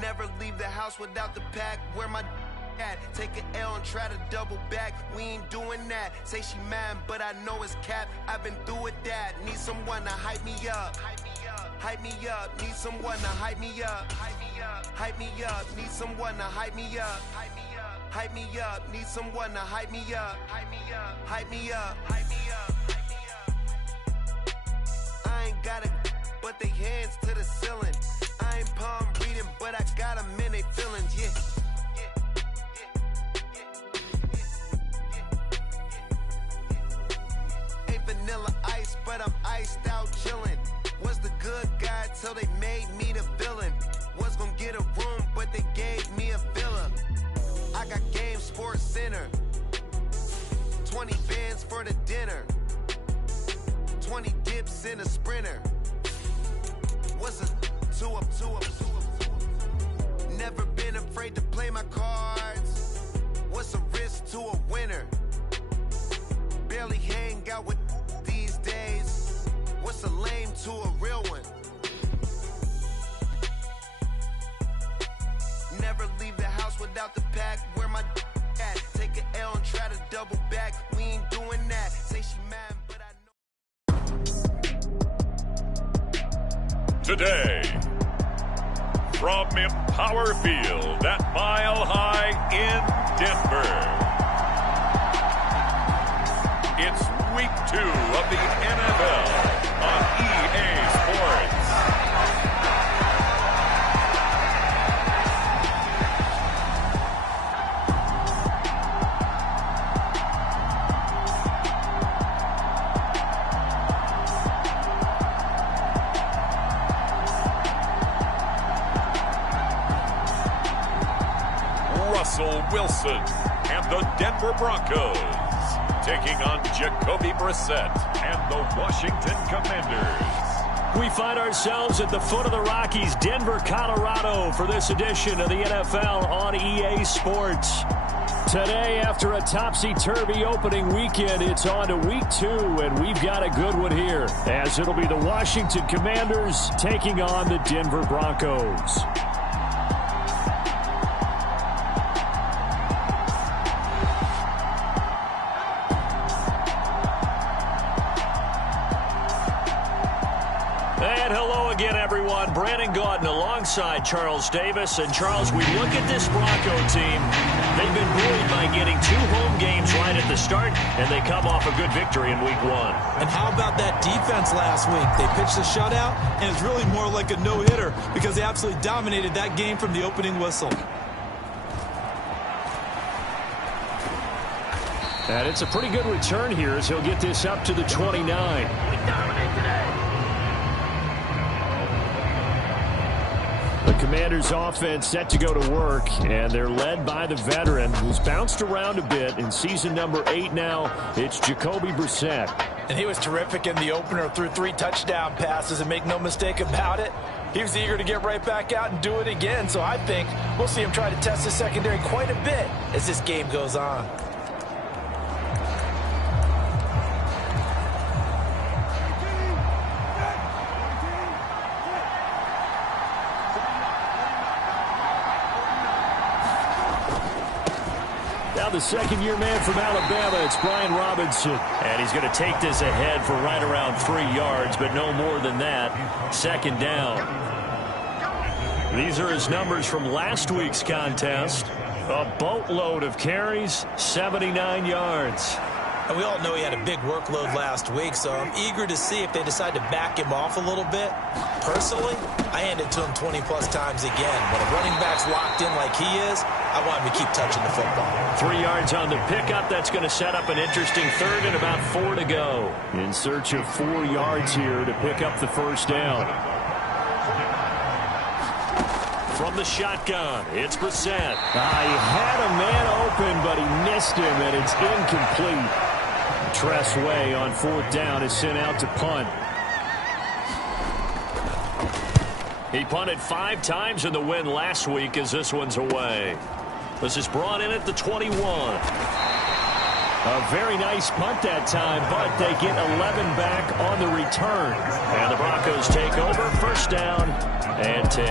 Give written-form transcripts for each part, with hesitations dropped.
Never leave the house without the pack. Where my at? Take an L and try to double back. We ain't doing that. Say she mad, but I know it's cap. I've been through with that. Need someone to hype me up. Hype me up. Need someone to hype me up. Hype me up. Need someone to hype me up. Hype me up. Need someone to hype me up. Hype me up. Hype me up. Hype me up. I ain't got it, but they hands to the ceiling. I ain't palm reading, but I got them in they feelings, yeah. Ain't vanilla ice, but I'm iced out chillin'. Was the good guy till they made me the villain. Was gonna get a room, but they gave me a villa. I got Game Sports Center. 20 bands for the dinner. 20 dips in a sprinter. What's a two up? Never been afraid to play my cards. What's a risk to a winner? Barely hang out with these days. What's a lame to a real one? Never leave the house without the pack. Where my at? Take an L and try to double back. We ain't doing that. Say she mad, but I know. Today, from Empower Field at Mile High in Denver, it's Week 2 of the NFL on EA Sports. Russell Wilson and the Denver Broncos taking on Jacoby Brissett and the Washington Commanders. We find ourselves at the foot of the Rockies, Denver, Colorado, for this edition of the NFL on EA Sports. Today, after a topsy-turvy opening weekend, it's on to Week 2, and we've got a good one here, as it'll be the Washington Commanders taking on the Denver Broncos. And hello again, everyone. Brandon Gaudin alongside Charles Davis. And, Charles, we look at this Bronco team. They've been buoyed by getting 2 home games right at the start, and they come off a good victory in Week 1. And how about that defense last week? They pitched a shutout, and it's really more like a no-hitter because they absolutely dominated that game from the opening whistle. And it's a pretty good return here as he'll get this up to the 29. We dominate today. The Commanders' offense set to go to work, and they're led by the veteran who's bounced around a bit in season number 8 now. It's Jacoby Brissett. And he was terrific in the opener, threw 3 touchdown passes, and make no mistake about it, he was eager to get right back out and do it again. So I think we'll see him try to test the secondary quite a bit as this game goes on. The second-year man from Alabama, it's Brian Robinson. And he's going to take this ahead for right around 3 yards, but no more than that. Second down. These are his numbers from last week's contest. A boatload of carries, 79 yards. And we all know he had a big workload last week, so I'm eager to see if they decide to back him off a little bit. Personally, I hand it to him 20-plus times again. When a running back's locked in like he is, I want him to keep touching the football. 3 yards on the pickup. That's going to set up an interesting third and about 4 to go. In search of 4 yards here to pick up the first down. From the shotgun, it's Brissett. He had a man open, but he missed him, and it's incomplete. Tress Way on 4th down is sent out to punt. He punted 5 times in the win last week as this one's away. This is brought in at the 21. A very nice punt that time, but they get 11 back on the return. And the Broncos take over, first down and 10.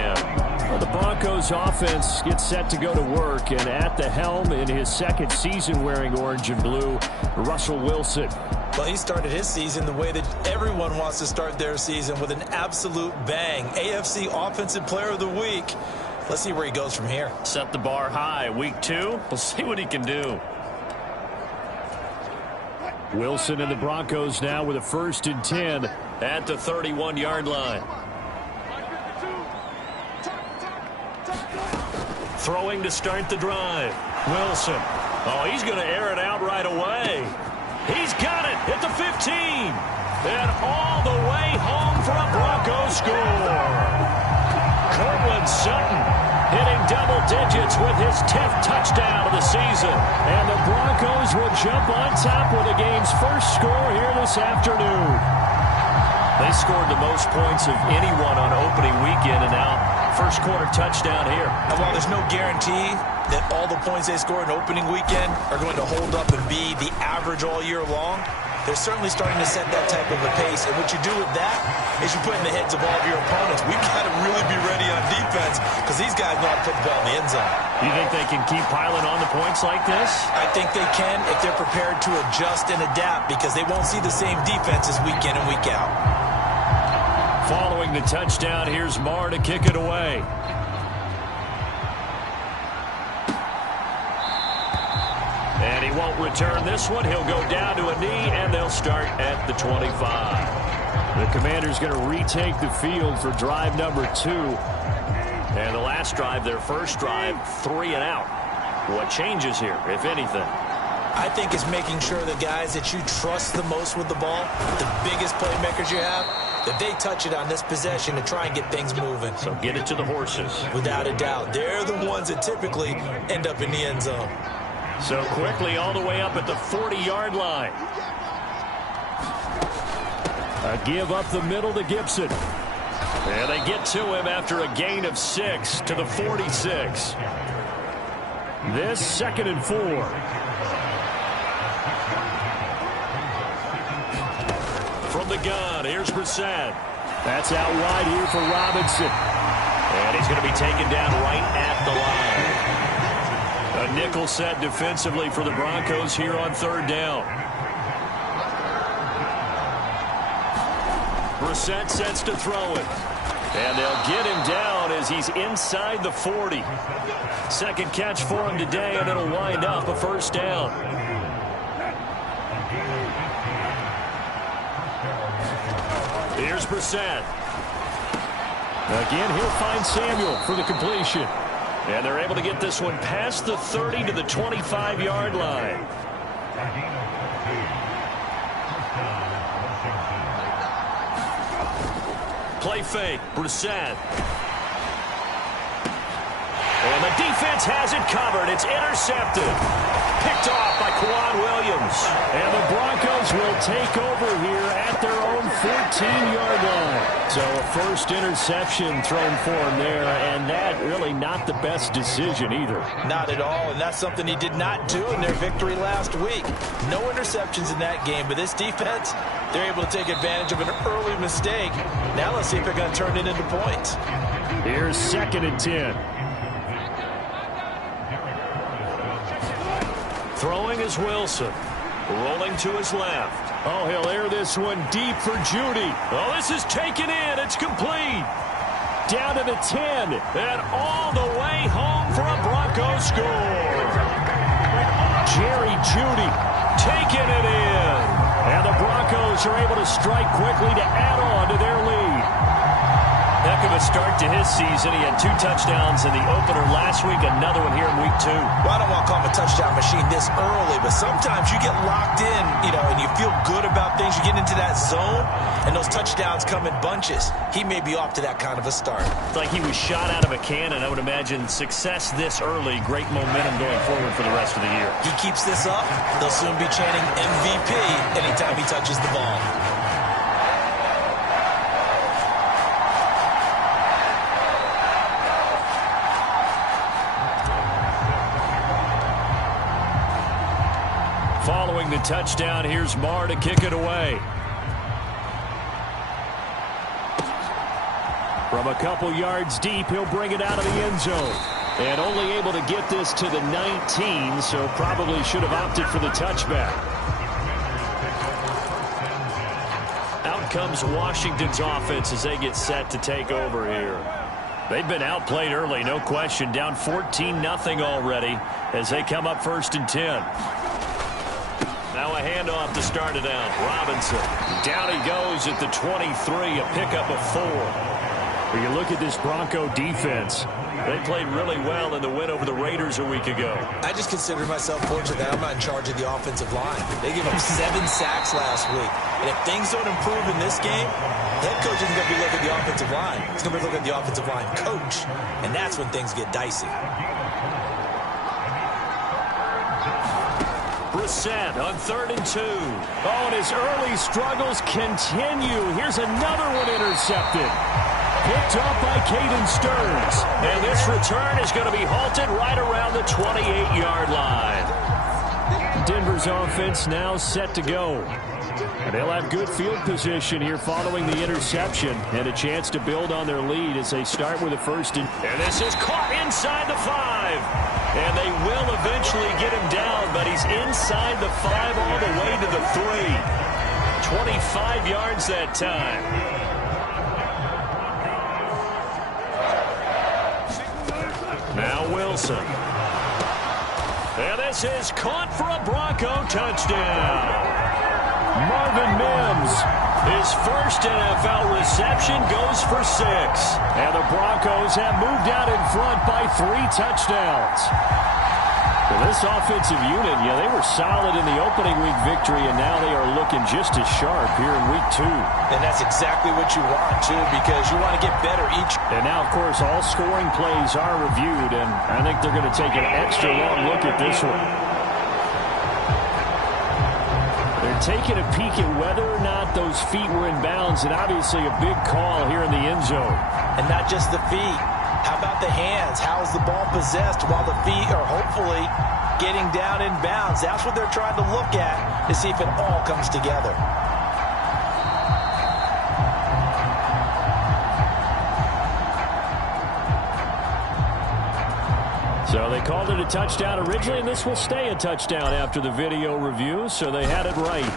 Well, the Broncos offense gets set to go to work, and at the helm in his second season wearing orange and blue, Russell Wilson. Well, he started his season the way that everyone wants to start their season, with an absolute bang. AFC Offensive Player of the Week. Let's see where he goes from here. Set the bar high. Week 2, we'll see what he can do. Wilson and the Broncos now with a 1st and 10 at the 31-yard line. Throwing to start the drive. Wilson. Oh, he's going to air it out right away. He's got it at the 15. And all the way home for a Broncos score. Kohlman Sutton hitting double digits with his 10th touchdown of the season. And the Broncos will jump on top with the game's first score here this afternoon. They scored the most points of anyone on opening weekend, and now first quarter touchdown here. And while there's no guarantee that all the points they score in opening weekend are going to hold up and be the average all year long, they're certainly starting to set that type of a pace. And what you do with that is you put in the heads of all of your opponents, we've got to really be ready on defense, because these guys know how to put the ball in the end zone. You think they can keep piling on the points like this? I think they can if they're prepared to adjust and adapt, because they won't see the same defenses week in and week out. Following the touchdown, here's Marr to kick it away. And he won't return this one. He'll go down to a knee, and they'll start at the 25. The Commanders going to retake the field for drive number 2. And the last drive, their first drive, 3 and out. What changes here, if anything? I think it's making sure the guys that you trust the most with the ball, the biggest playmakers you have, that they touch it on this possession to try and get things moving. So get it to the horses. Without a doubt. They're the ones that typically end up in the end zone. So quickly all the way up at the 40-yard line. A give up the middle to Gibson. And they get to him after a gain of 6 to the 46. This 2nd and 4. From the gun, here's Brissett. That's out wide here for Robinson. And he's going to be taken down right at the line. A nickel set defensively for the Broncos here on 3rd down. Brissett sets to throw it. And they'll get him down as he's inside the 40. Second catch for him today, and it'll wind up a 1st down. Here's Brissett. Again, he'll find Samuel for the completion. And they're able to get this one past the 30 to the 25-yard line. Play fake, Brissett. And the defense has it covered. It's intercepted. Picked off by Quan Williams. And the Broncos will take over here at their own 14-yard line. So a first interception thrown for him there, and that really not the best decision either. Not at all, and that's something he did not do in their victory last week. No interceptions in that game, but this defense, they're able to take advantage of an early mistake. Now let's see if they're going to turn it into points. Here's 2nd and 10. Throwing is Wilson. Rolling to his left. Oh, he'll air this one deep for Judy. Oh, this is taken in. It's complete. Down to the 10. And all the way home for a Broncos score. Jerry Judy taking it in. And the Broncos are able to strike quickly to add on to their lead. Heck of a start to his season. He had 2 touchdowns in the opener last week, another one here in week 2. Well, I don't want to call him a touchdown machine this early, but sometimes you get locked in, and you feel good about things. You get into that zone, and those touchdowns come in bunches. He may be off to that kind of a start. It's like he was shot out of a cannon. I would imagine success this early, great momentum going forward for the rest of the year. He keeps this up, they'll soon be chanting MVP anytime he touches the ball. Following the touchdown, here's Marr to kick it away. From a couple yards deep, he'll bring it out of the end zone. And only able to get this to the 19, so probably should have opted for the touchback. Out comes Washington's offense as they get set to take over here. They've been outplayed early, no question. Down 14-0 already as they come up 1st and 10. Now a handoff to start it out. Robinson. Down he goes at the 23, a pickup of 4. When you look at this Bronco defense, they played really well in the win over the Raiders a week ago. I just consider myself fortunate that I'm not in charge of the offensive line. They gave up 7 sacks last week. And if things don't improve in this game, head coach isn't going to be looking at the offensive line. He's going to be looking at the offensive line coach. And that's when things get dicey. Brissett on 3rd and 2. Oh, and his early struggles continue. Here's another one intercepted. Picked up by Caden Stearns. And this return is going to be halted right around the 28-yard line. Denver's offense now set to go. And they'll have good field position here following the interception and a chance to build on their lead as they start with a 1st and this is caught inside the 5. And they will eventually get him down, but he's inside the 5 all the way to the 3. 25 yards that time. Now Wilson. And this is caught for a Bronco touchdown. Marvin Mims, his first NFL reception, goes for 6. And the Broncos have moved out in front by 3 touchdowns. Well, this offensive unit, they were solid in the opening week victory, and now they are looking just as sharp here in week 2. And that's exactly what you want, too, because you want to get better each. And now, of course, all scoring plays are reviewed, and I think they're going to take an extra long look at this one. They're taking a peek at whether or not those feet were in bounds, and obviously a big call here in the end zone. And not just the feet. How about the hands? How is the ball possessed while the feet are hopefully getting down in bounds? That's what they're trying to look at to see if it all comes together. So they called it a touchdown originally, and this will stay a touchdown after the video review, so they had it right.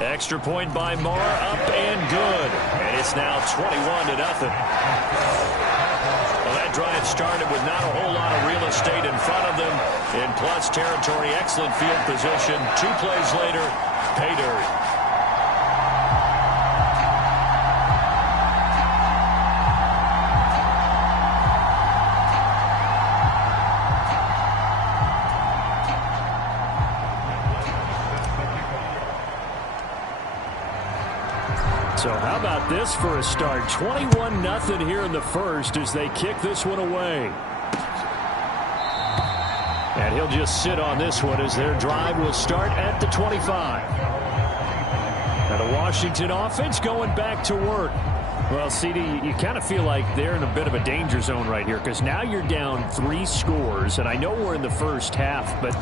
Extra point by Marr, up and good. And it's now 21-0. Well, that drive started with not a whole lot of real estate in front of them. In plus territory, excellent field position. 2 plays later, pay dirt. So how about this for a start? 21-0 here in the first as they kick this one away. And he'll just sit on this one as their drive will start at the 25. And the Washington offense going back to work. Well, CD, you kind of feel like they're in a bit of a danger zone right here because now you're down 3 scores. And I know we're in the first half, but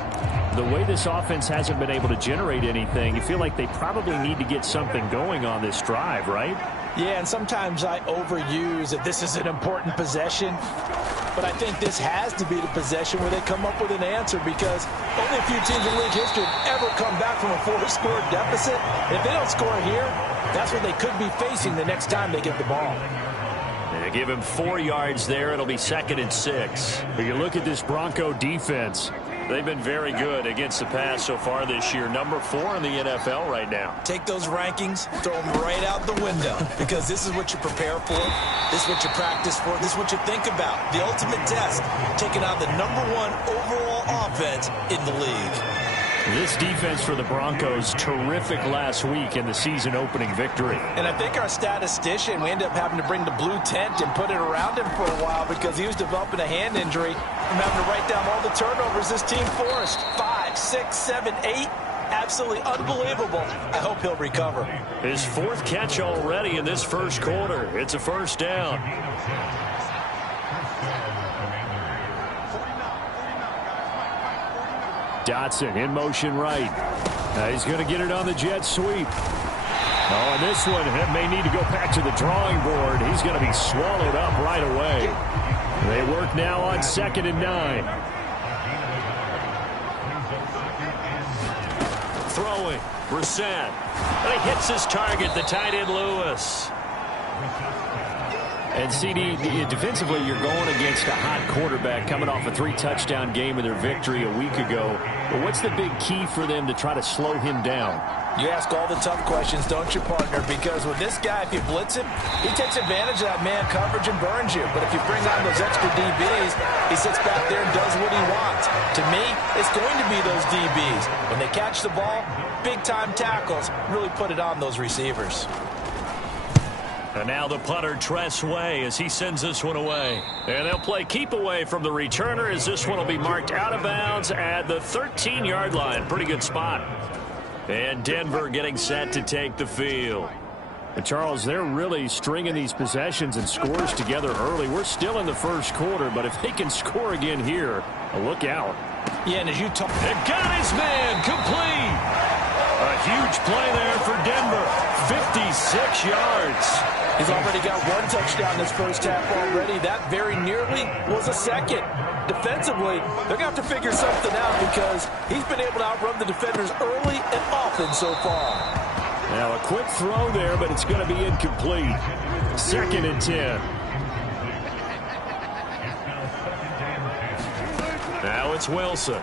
the way this offense hasn't been able to generate anything, you feel like they probably need to get something going on this drive, right? Yeah, and sometimes I overuse that this is an important possession. But I think this has to be the possession where they come up with an answer because only a few teams in league history have ever come back from a 4-score deficit. And if they don't score here, that's what they could be facing the next time they get the ball. They give him 4 yards there. It'll be 2nd and 6. But you look at this Bronco defense. They've been very good against the pass so far this year. Number 4 in the NFL right now. Take those rankings, throw them right out the window because this is what you prepare for. This is what you practice for. This is what you think about. The ultimate test, taking on the number 1 overall offense in the league. This defense for the Broncos, terrific last week in the season opening victory. And I think our statistician, we ended up having to bring the blue tent and put it around him for a while because he was developing a hand injury from having to write down all the turnovers this team forced. 5, 6, 7, 8. Absolutely unbelievable. I hope he'll recover. His 4th catch already in this first quarter. It's a first down. Dotson in motion right. He's going to get it on the jet sweep. Oh, and this one may need to go back to the drawing board. He's going to be swallowed up right away. They work now on 2nd and 9. Throwing, Brissett. And he hits his target, the tight end Lewis. And CD, defensively, you're going against a hot quarterback coming off a 3-touchdown game in their victory a week ago. But what's the big key for them to try to slow him down? You ask all the tough questions, don't you, partner? Because with this guy, if you blitz him, he takes advantage of that man coverage and burns you. But if you bring on those extra DBs, he sits back there and does what he wants. To me, it's going to be those DBs. When they catch the ball, big-time tackles really put it on those receivers. And now the punter, Tress Way, as he sends this one away. And they'll play keep away from the returner as this one will be marked out of bounds at the 13-yard line. Pretty good spot. And Denver getting set to take the field. But Charles, they're really stringing these possessions and scores together early. We're still in the first quarter, but if they can score again here, look out. Yeah, and as you talk... And got his man complete. A huge play there for Denver. 56 yards. He's already got 1 touchdown this first half already. That very nearly was a second. Defensively, they're going to have to figure something out because he's been able to outrun the defenders early and often so far. Now a quick throw there, but it's going to be incomplete. 2nd and 10. Now it's Wilson.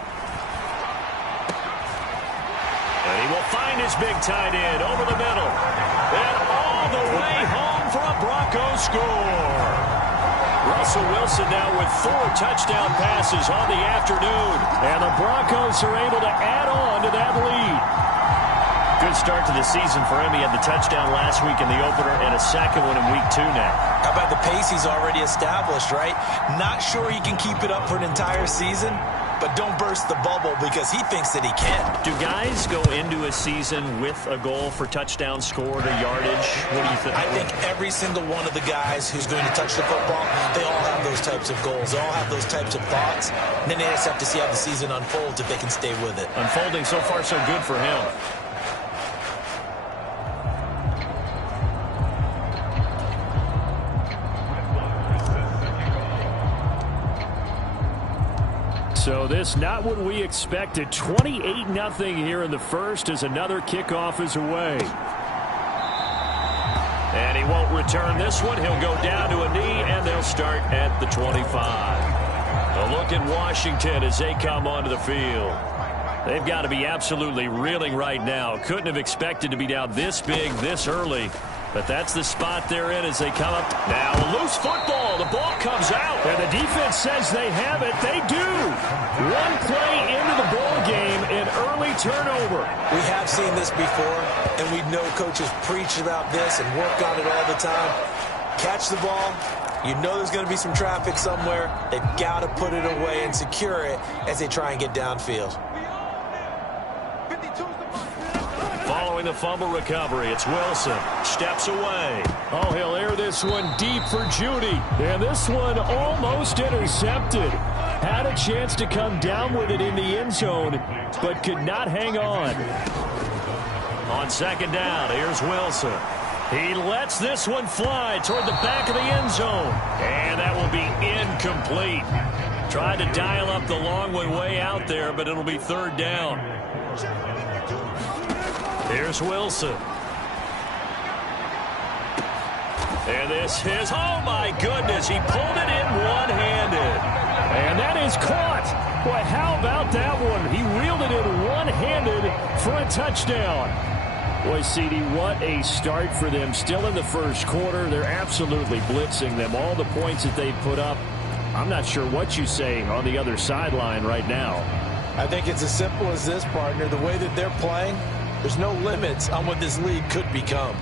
And he will find his big tight end over the middle. And all the way home for a Broncos score. Russell Wilson now with 4 touchdown passes on the afternoon. And the Broncos are able to add on to that lead. Good start to the season for him. He had the touchdown last week in the opener and a second one in week 2 now. How about the pace he's already established, right? Not sure he can keep it up for an entire season, but don't burst the bubble because he thinks that he can. Do guys go into a season with a goal for touchdown scored or yardage? What do you think? I think every single one of the guys who's going to touch the football, they all have those types of goals. They all have those types of thoughts. And then they just have to see how the season unfolds if they can stay with it. Unfolding so far so good for him. So this not what we expected. 28-0 here in the first as another kickoff is away. And he won't return this one. He'll go down to a knee, and they'll start at the 25. A look at Washington as they come onto the field. They've got to be absolutely reeling right now. Couldn't have expected to be down this big this early. But that's the spot they're in as they come up. Now a loose football. The ball comes out. And the defense says they have it. They do. One play into the ball game, an early turnover. We have seen this before, and we know coaches preach about this and work on it all the time. Catch the ball. You know there's going to be some traffic somewhere. They've got to put it away and secure it as they try and get downfield. Following the fumble recovery, it's Wilson. Steps away. Oh, he'll air this one deep for Judy. And this one almost intercepted. Had a chance to come down with it in the end zone, but could not hang on. On 2nd down, here's Wilson. He lets this one fly toward the back of the end zone. And that will be incomplete. Tried to dial up the long one way out there, but it'll be 3rd down. Here's Wilson. And this is, oh my goodness, he pulled it in one-handed. And that is caught. Boy, how about that one? He reeled it in one-handed for a touchdown. Boy, CD, what a start for them. Still in the first quarter. They're absolutely blitzing them. All the points that they've put up, I'm not sure what you say on the other sideline right now. I think it's as simple as this, partner. The way that they're playing, there's no limits on what this league could become.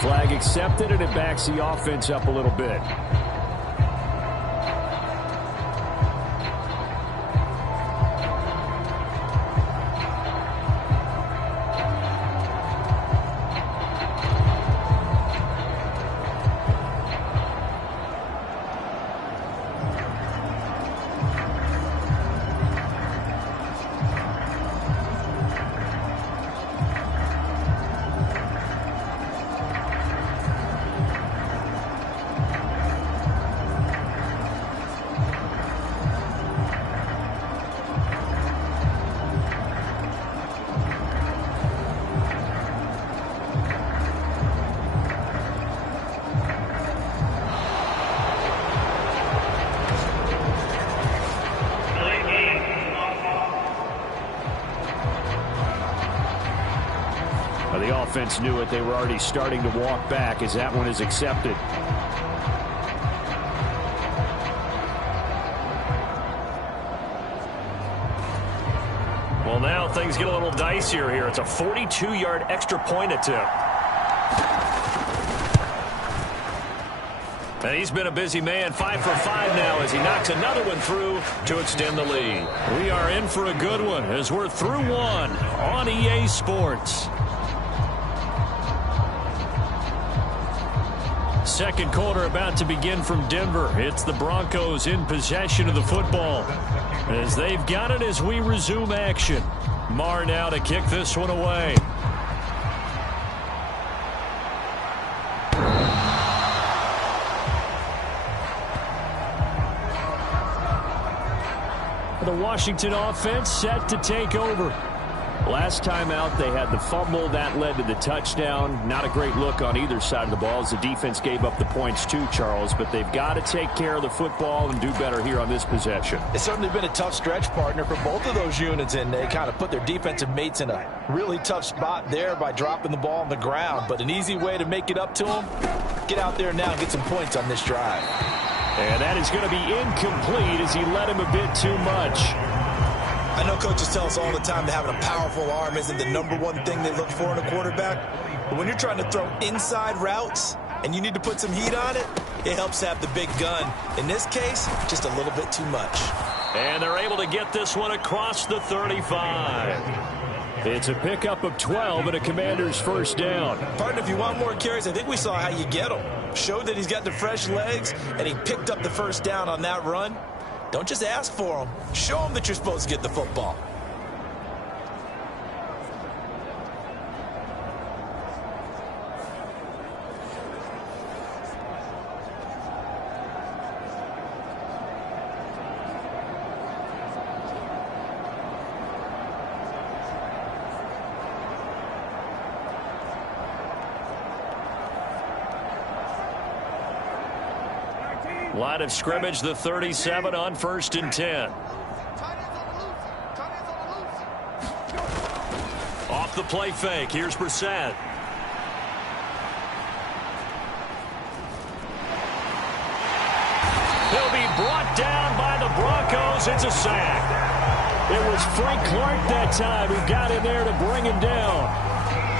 Flag accepted, and it backs the offense up a little bit. The offense knew it. They were already starting to walk back as that one is accepted. Well, now things get a little dicier here. It's a 42-yard extra point attempt. And he's been a busy man, 5 for 5 now as he knocks another one through to extend the lead. We are in for a good one as we're through one on EA Sports. Second quarter about to begin from Denver. It's the Broncos in possession of the football as they've got it as we resume action. Marr now to kick this one away. The Washington offense set to take over. Last time out, they had the fumble. That led to the touchdown. Not a great look on either side of the ball as the defense gave up the points too, Charles. But they've got to take care of the football and do better here on this possession. It's certainly been a tough stretch, partner, for both of those units, and they kind of put their defensive mates in a really tough spot there by dropping the ball on the ground. But an easy way to make it up to them, get out there now and get some points on this drive. And that is going to be incomplete as he led him a bit too much. I know coaches tell us all the time that having a powerful arm isn't the #1 thing they look for in a quarterback. But when you're trying to throw inside routes and you need to put some heat on it, it helps have the big gun. In this case, just a little bit too much. And they're able to get this one across the 35. It's a pickup of 12 and a Commander's first down. Partner, if you want more carries, I think we saw how you get him. Showed that he's got the fresh legs, and he picked up the first down on that run. Don't just ask for them. Show them that you're supposed to get the football. Line of scrimmage, the 37 on 1st and 10. Off the play fake. Here's Brissett. He'll be brought down by the Broncos. It's a sack. It was Frank Clark that time who got in there to bring him down.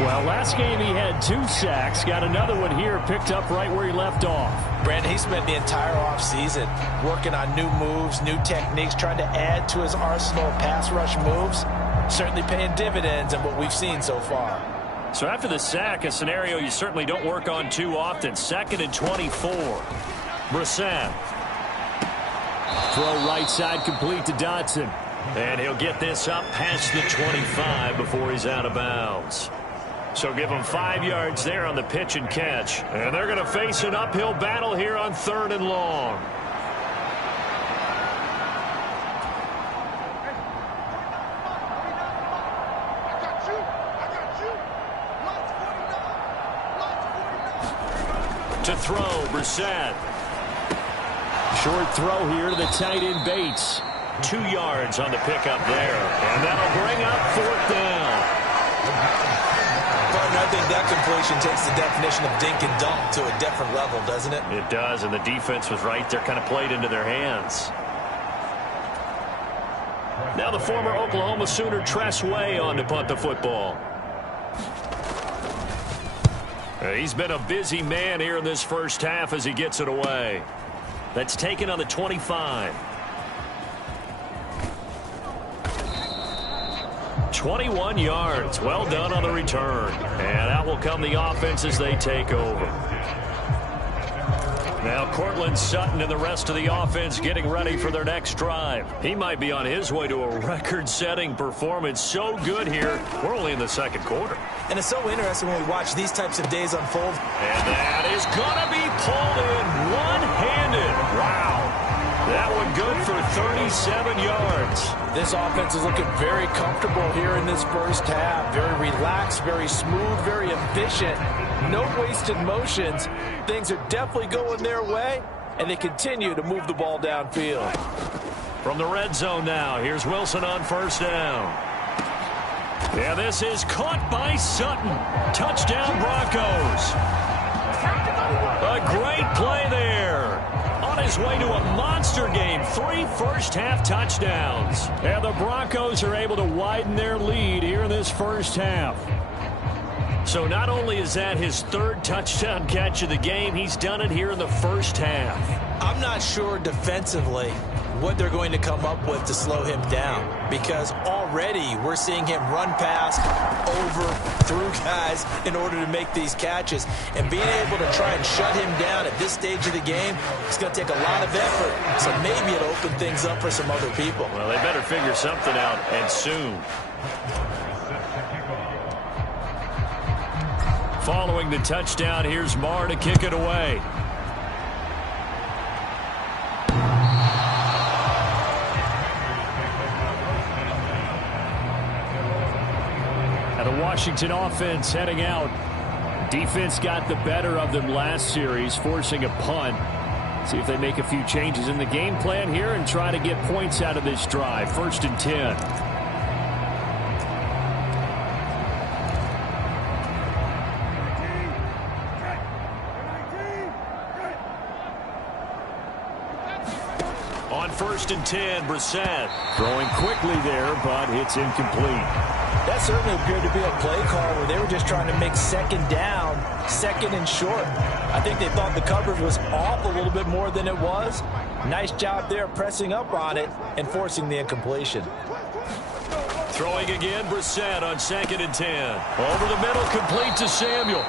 Well, last game he had 2 sacks. Got another one here, picked up right where he left off. Brandon, he spent the entire offseason working on new moves, new techniques, trying to add to his arsenal of pass rush moves. Certainly paying dividends in what we've seen so far. So after the sack, a scenario you certainly don't work on too often. 2nd and 24. Brissett. Throw right side complete to Dotson. And he'll get this up past the 25 before he's out of bounds. So give them 5 yards there on the pitch and catch. And they're going to face an uphill battle here on 3rd and long. To throw, Brissett. Short throw here to the tight end Bates. 2 yards on the pickup there. And that'll bring up 4th down. I think that completion takes the definition of dink and dunk to a different level, doesn't it? It does, and the defense was right there, kind of played into their hands. Now the former Oklahoma Sooner Tress Way on to punt the football. He's been a busy man here in this first half as he gets it away. That's taken on the 25. 21 yards. Well done on the return. And out will come the offense as they take over. Now Courtland Sutton and the rest of the offense getting ready for their next drive. He might be on his way to a record-setting performance. So good here. We're only in the second quarter. And it's so interesting when we watch these types of days unfold. And that is going to be pulled in one-handed. Wow. That one good for 37 yards. This offense is looking very comfortable here in this first half. Very relaxed, very smooth, very efficient. No wasted motions. Things are definitely going their way, and they continue to move the ball downfield. From the red zone now, here's Wilson on first down. Yeah, this is caught by Sutton. Touchdown, Broncos. A great play there. On his way to a monster game, 3 first-half touchdowns. And the Broncos are able to widen their lead here in this first half. So not only is that his 3rd touchdown catch of the game, he's done it here in the first half. I'm not sure defensively what they're going to come up with to slow him down, because already we're seeing him run past, over, through guys in order to make these catches. And being able to try and shut him down at this stage of the game, it's going to take a lot of effort. So maybe it'll open things up for some other people. Well, they better figure something out, and soon. Following the touchdown, here's Marr to kick it away. And the Washington offense heading out. Defense got the better of them last series, forcing a punt. See if they make a few changes in the game plan here and try to get points out of this drive. 1st and 10. On 1st and 10, Brissett throwing quickly there, but it's incomplete. That certainly appeared to be a play call where they were just trying to make 2nd down, 2nd and short. I think they thought the coverage was off a little bit more than it was. Nice job there pressing up on it and forcing the incompletion. Throwing again, Brissett on 2nd and 10. Over the middle, complete to Samuel.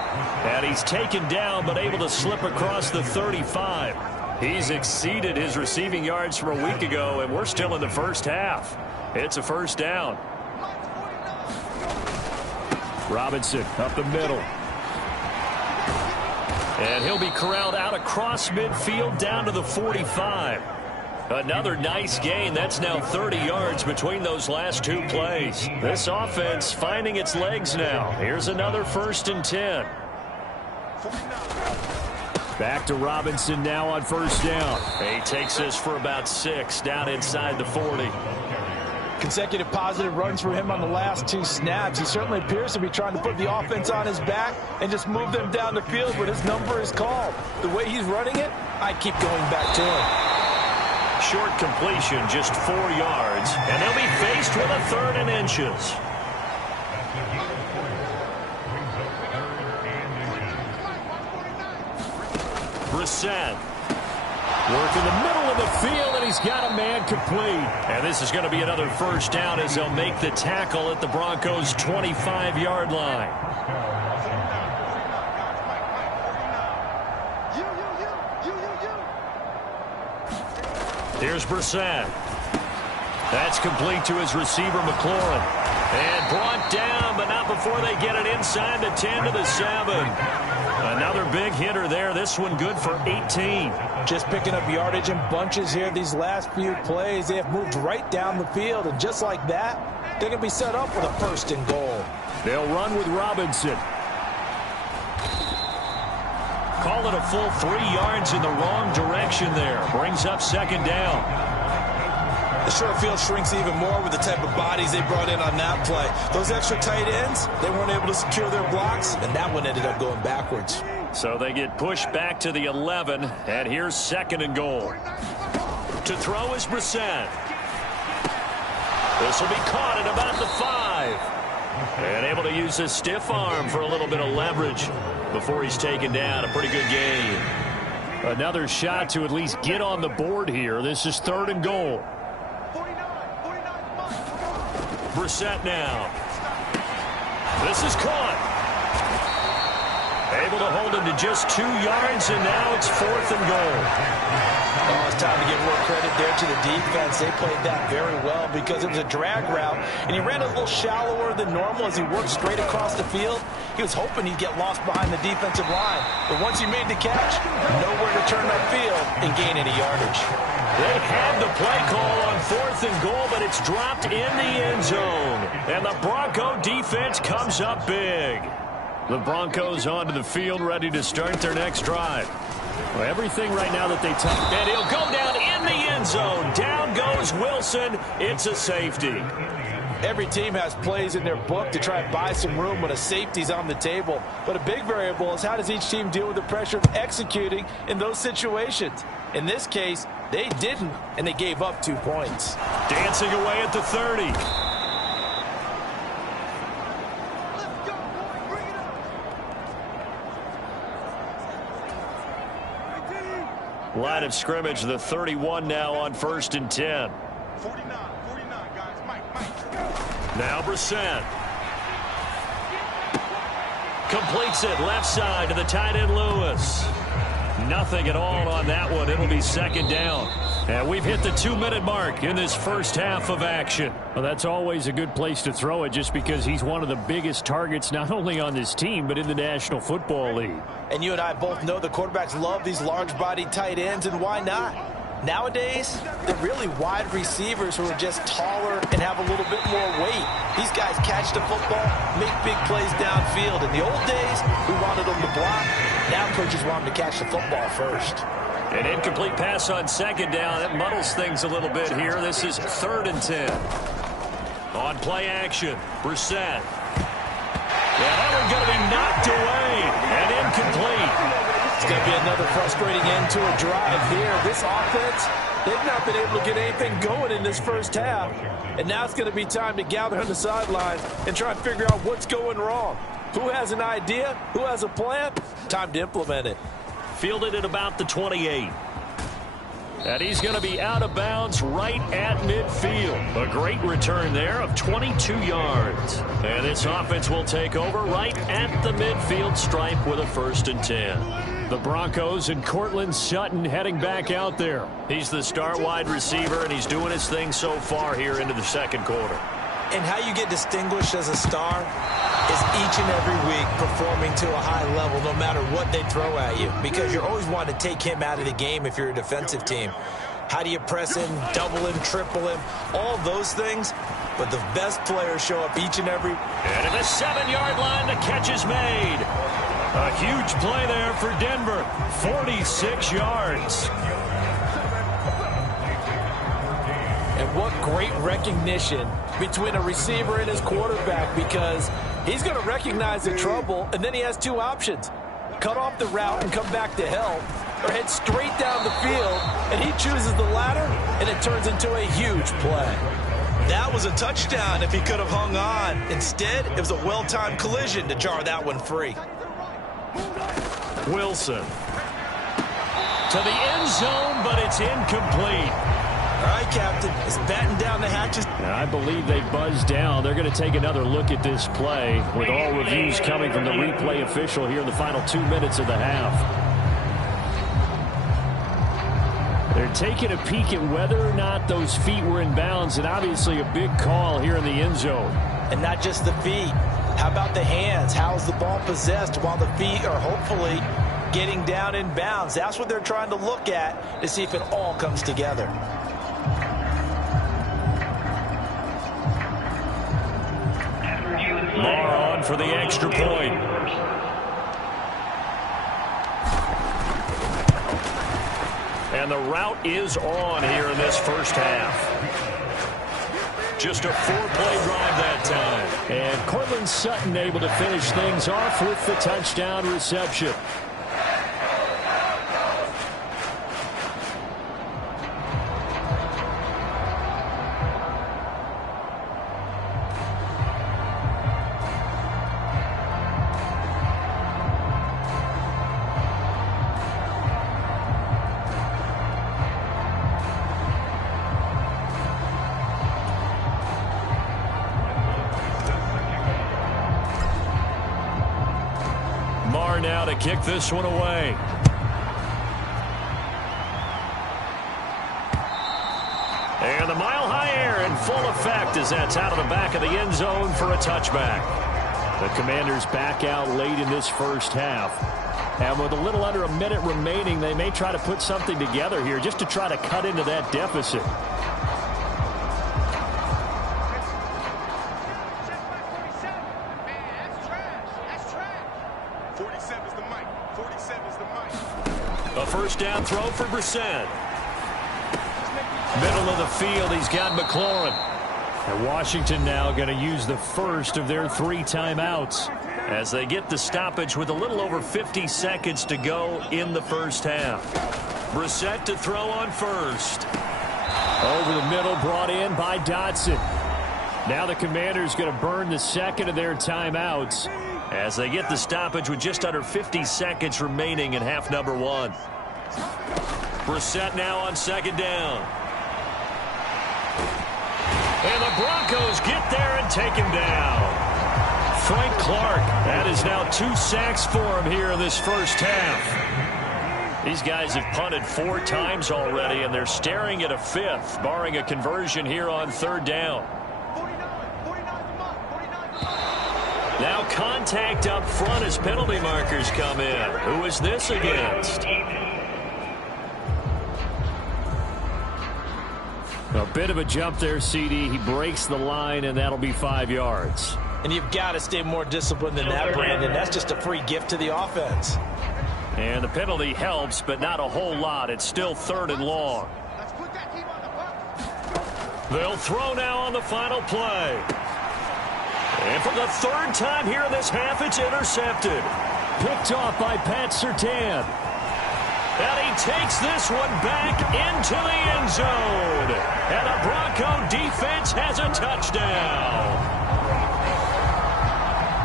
And he's taken down, but able to slip across the 35. He's exceeded his receiving yards from a week ago, and we're still in the first half. It's a first down. Robinson up the middle. And he'll be corralled out across midfield down to the 45. Another nice gain. That's now 30 yards between those last 2 plays. This offense finding its legs now. Here's another 1st and 10. Back to Robinson now on 1st down. He takes this for about 6 down inside the 40. Consecutive positive runs for him on the last 2 snaps. He certainly appears to be trying to put the offense on his back and just move them down the field when his number is called. The way he's running it, I keep going back to him. Short completion, just 4 yards, and they'll be faced with a 3rd and inches. Brissett working the middle of the field, and he's got a man complete. And this is going to be another 1st down as they'll make the tackle at the Broncos' 25-yard line. Here's Brissett. That's complete to his receiver, McLaurin. And brought down, but not before they get it inside the 10 to the 7. Another big hitter there. This one good for 18. Just picking up yardage in bunches here these last few plays. They have moved right down the field, and just like that, they're going to be set up with a 1st and goal. They'll run with Robinson. Call it a full 3 yards in the wrong direction there. Brings up 2nd down. The short field shrinks even more with the type of bodies they brought in on that play. Those extra tight ends, they weren't able to secure their blocks, and that one ended up going backwards. So they get pushed back to the 11, and here's 2nd and goal. To throw is Brissett. This will be caught at about the 5. And able to use his stiff arm for a little bit of leverage. before he's taken down. A pretty good game. Another shot to at least get on the board here. This is 3rd and goal. Brissett now. This is caught. Able to hold him to just 2 yards, and now it's 4th and goal. Oh, it's time to give more credit there to the defense. They played that very well because it was a drag route, and he ran a little shallower than normal as he worked straight across the field. He was hoping he'd get lost behind the defensive line, but once he made the catch, nowhere to turn upfield and gain any yardage. They had the play call on 4th and goal, but it's dropped in the end zone, and the Bronco defense comes up big. The Broncos onto the field, ready to start their next drive. Well, everything right now that they touch, and he'll go down in the end zone. Down goes Wilson. It's a safety. Every team has plays in their book to try and buy some room when a safety's on the table. But a big variable is how does each team deal with the pressure of executing in those situations. In this case, they didn't, and they gave up 2 points. Dancing away at the 30. Line of scrimmage, the 31 now on 1st and 10. 49, guys. Mike. Now Brissett. Completes it left side to the tight end Lewis. Nothing at all on that one. It'll be 2nd down. And we've hit the 2-minute mark in this first half of action. Well, that's always a good place to throw it just because he's one of the biggest targets not only on this team but in the National Football League. And you and I both know the quarterbacks love these large-bodied tight ends, and why not? Nowadays, they're really wide receivers who are just taller and have a little bit more weight. These guys catch the football, make big plays downfield. In the old days, we wanted them to block. Now coaches want them to catch the football first. An incomplete pass on 2nd down. It muddles things a little bit here. This is 3rd and 10. On play action, Brissett. Yeah, that one's going to be knocked away and incomplete. It's going to be another frustrating end to a drive here. This offense, they've not been able to get anything going in this first half. And now it's going to be time to gather on the sidelines and try and figure out what's going wrong. Who has an idea? Who has a plan? Time to implement it. Fielded at about the 28. And he's going to be out of bounds right at midfield. A great return there of 22 yards. And this offense will take over right at the midfield stripe with a 1st and 10. The Broncos and Cortland Sutton heading back out there. He's the star wide receiver, and he's doing his thing so far here into the 2nd quarter. And how you get distinguished as a star is each and every week performing to a high level no matter what they throw at you, because you're always wanting to take him out of the game if you're a defensive team. How do you press him, double him, triple him, all those things? But the best players show up each and every. And at the 7-yard line, the catch is made. A huge play there for Denver, 46 yards. And what great recognition between a receiver and his quarterback, because he's going to recognize the trouble, and then he has 2 options. Cut off the route and come back to help, or head straight down the field, and he chooses the latter, and it turns into a huge play. That was a touchdown if he could have hung on. Instead, it was a well-timed collision to jar that one free. Wilson. To the end zone, but it's incomplete. All right, Captain, it's batten down the hatches. I believe they buzzed down. They're going to take another look at this play with all reviews coming from the replay official here in the final 2 minutes of the half. They're taking a peek at whether or not those feet were in bounds, and obviously a big call here in the end zone. And not just the feet. How about the hands? How's the ball possessed while the feet are hopefully getting down in bounds? That's what they're trying to look at to see if it all comes together. Marr on for the extra point. And the route is on here in this first half. Just a 4-play drive that time. And Cortland Sutton able to finish things off with the touchdown reception. are now to kick this one away. And the mile-high air in full effect as that's out of the back of the end zone for a touchback. The Commanders back out late in this first half. And with a little under a minute remaining, they may try to put something together here just to try to cut into that deficit. A first down throw for Brissett. Middle of the field, he's got McLaurin. And Washington now going to use the first of their 3 timeouts as they get the stoppage with a little over 50 seconds to go in the first half. Brissett to throw on first. Over the middle, brought in by Dotson. Now the Commanders going to burn the second of their timeouts as they get the stoppage with just under 50 seconds remaining in half number 1. Brissett now on second down. And the Broncos get there and take him down. Frank Clark, that is now 2 sacks for him here in this first half. These guys have punted 4 times already, and they're staring at a 5th, barring a conversion here on third down. Now contact up front as penalty markers come in. Who is this against? A bit of a jump there, CD. He breaks the line, and that'll be 5 yards. And you've got to stay more disciplined than that, Brandon. That's just a free gift to the offense. And the penalty helps, but not a whole lot. It's still 3rd and long. They'll throw now on the final play. And for the 3rd time here in this half, it's intercepted. Picked off by Pat Surtain. And he takes this one back into the end zone. And the Bronco defense has a touchdown.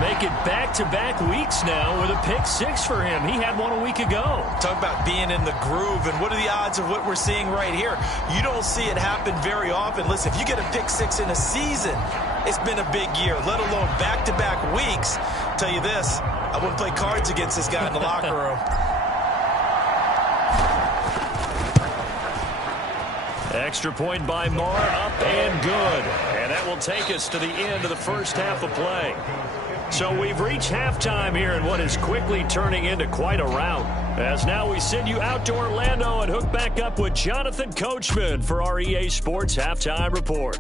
Make it back-to-back weeks now with a pick-6 for him. He had one a week ago. Talk about being in the groove, and what are the odds of what we're seeing right here? You don't see it happen very often. Listen, if you get a pick-6 in a season, it's been a big year, let alone back-to-back weeks. Tell you this, I wouldn't play cards against this guy in the locker room. Extra point by Marr, up and good. And that will take us to the end of the first half of play. So we've reached halftime here in what is quickly turning into quite a rout. As now we send you out to Orlando and hook back up with Jonathan Coachman for our EA Sports Halftime Report.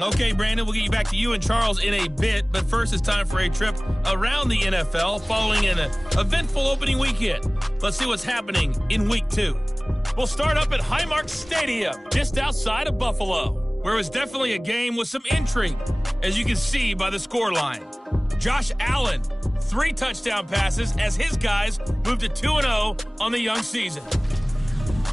Okay, Brandon, we'll get you back to you and Charles in a bit, but first it's time for a trip around the NFL following an eventful opening weekend. Let's see what's happening in Week 2. We'll start up at Highmark Stadium, just outside of Buffalo, where it was definitely a game with some intrigue, as you can see by the scoreline. Josh Allen, 3 touchdown passes as his guys moved to 2-0 on the young season.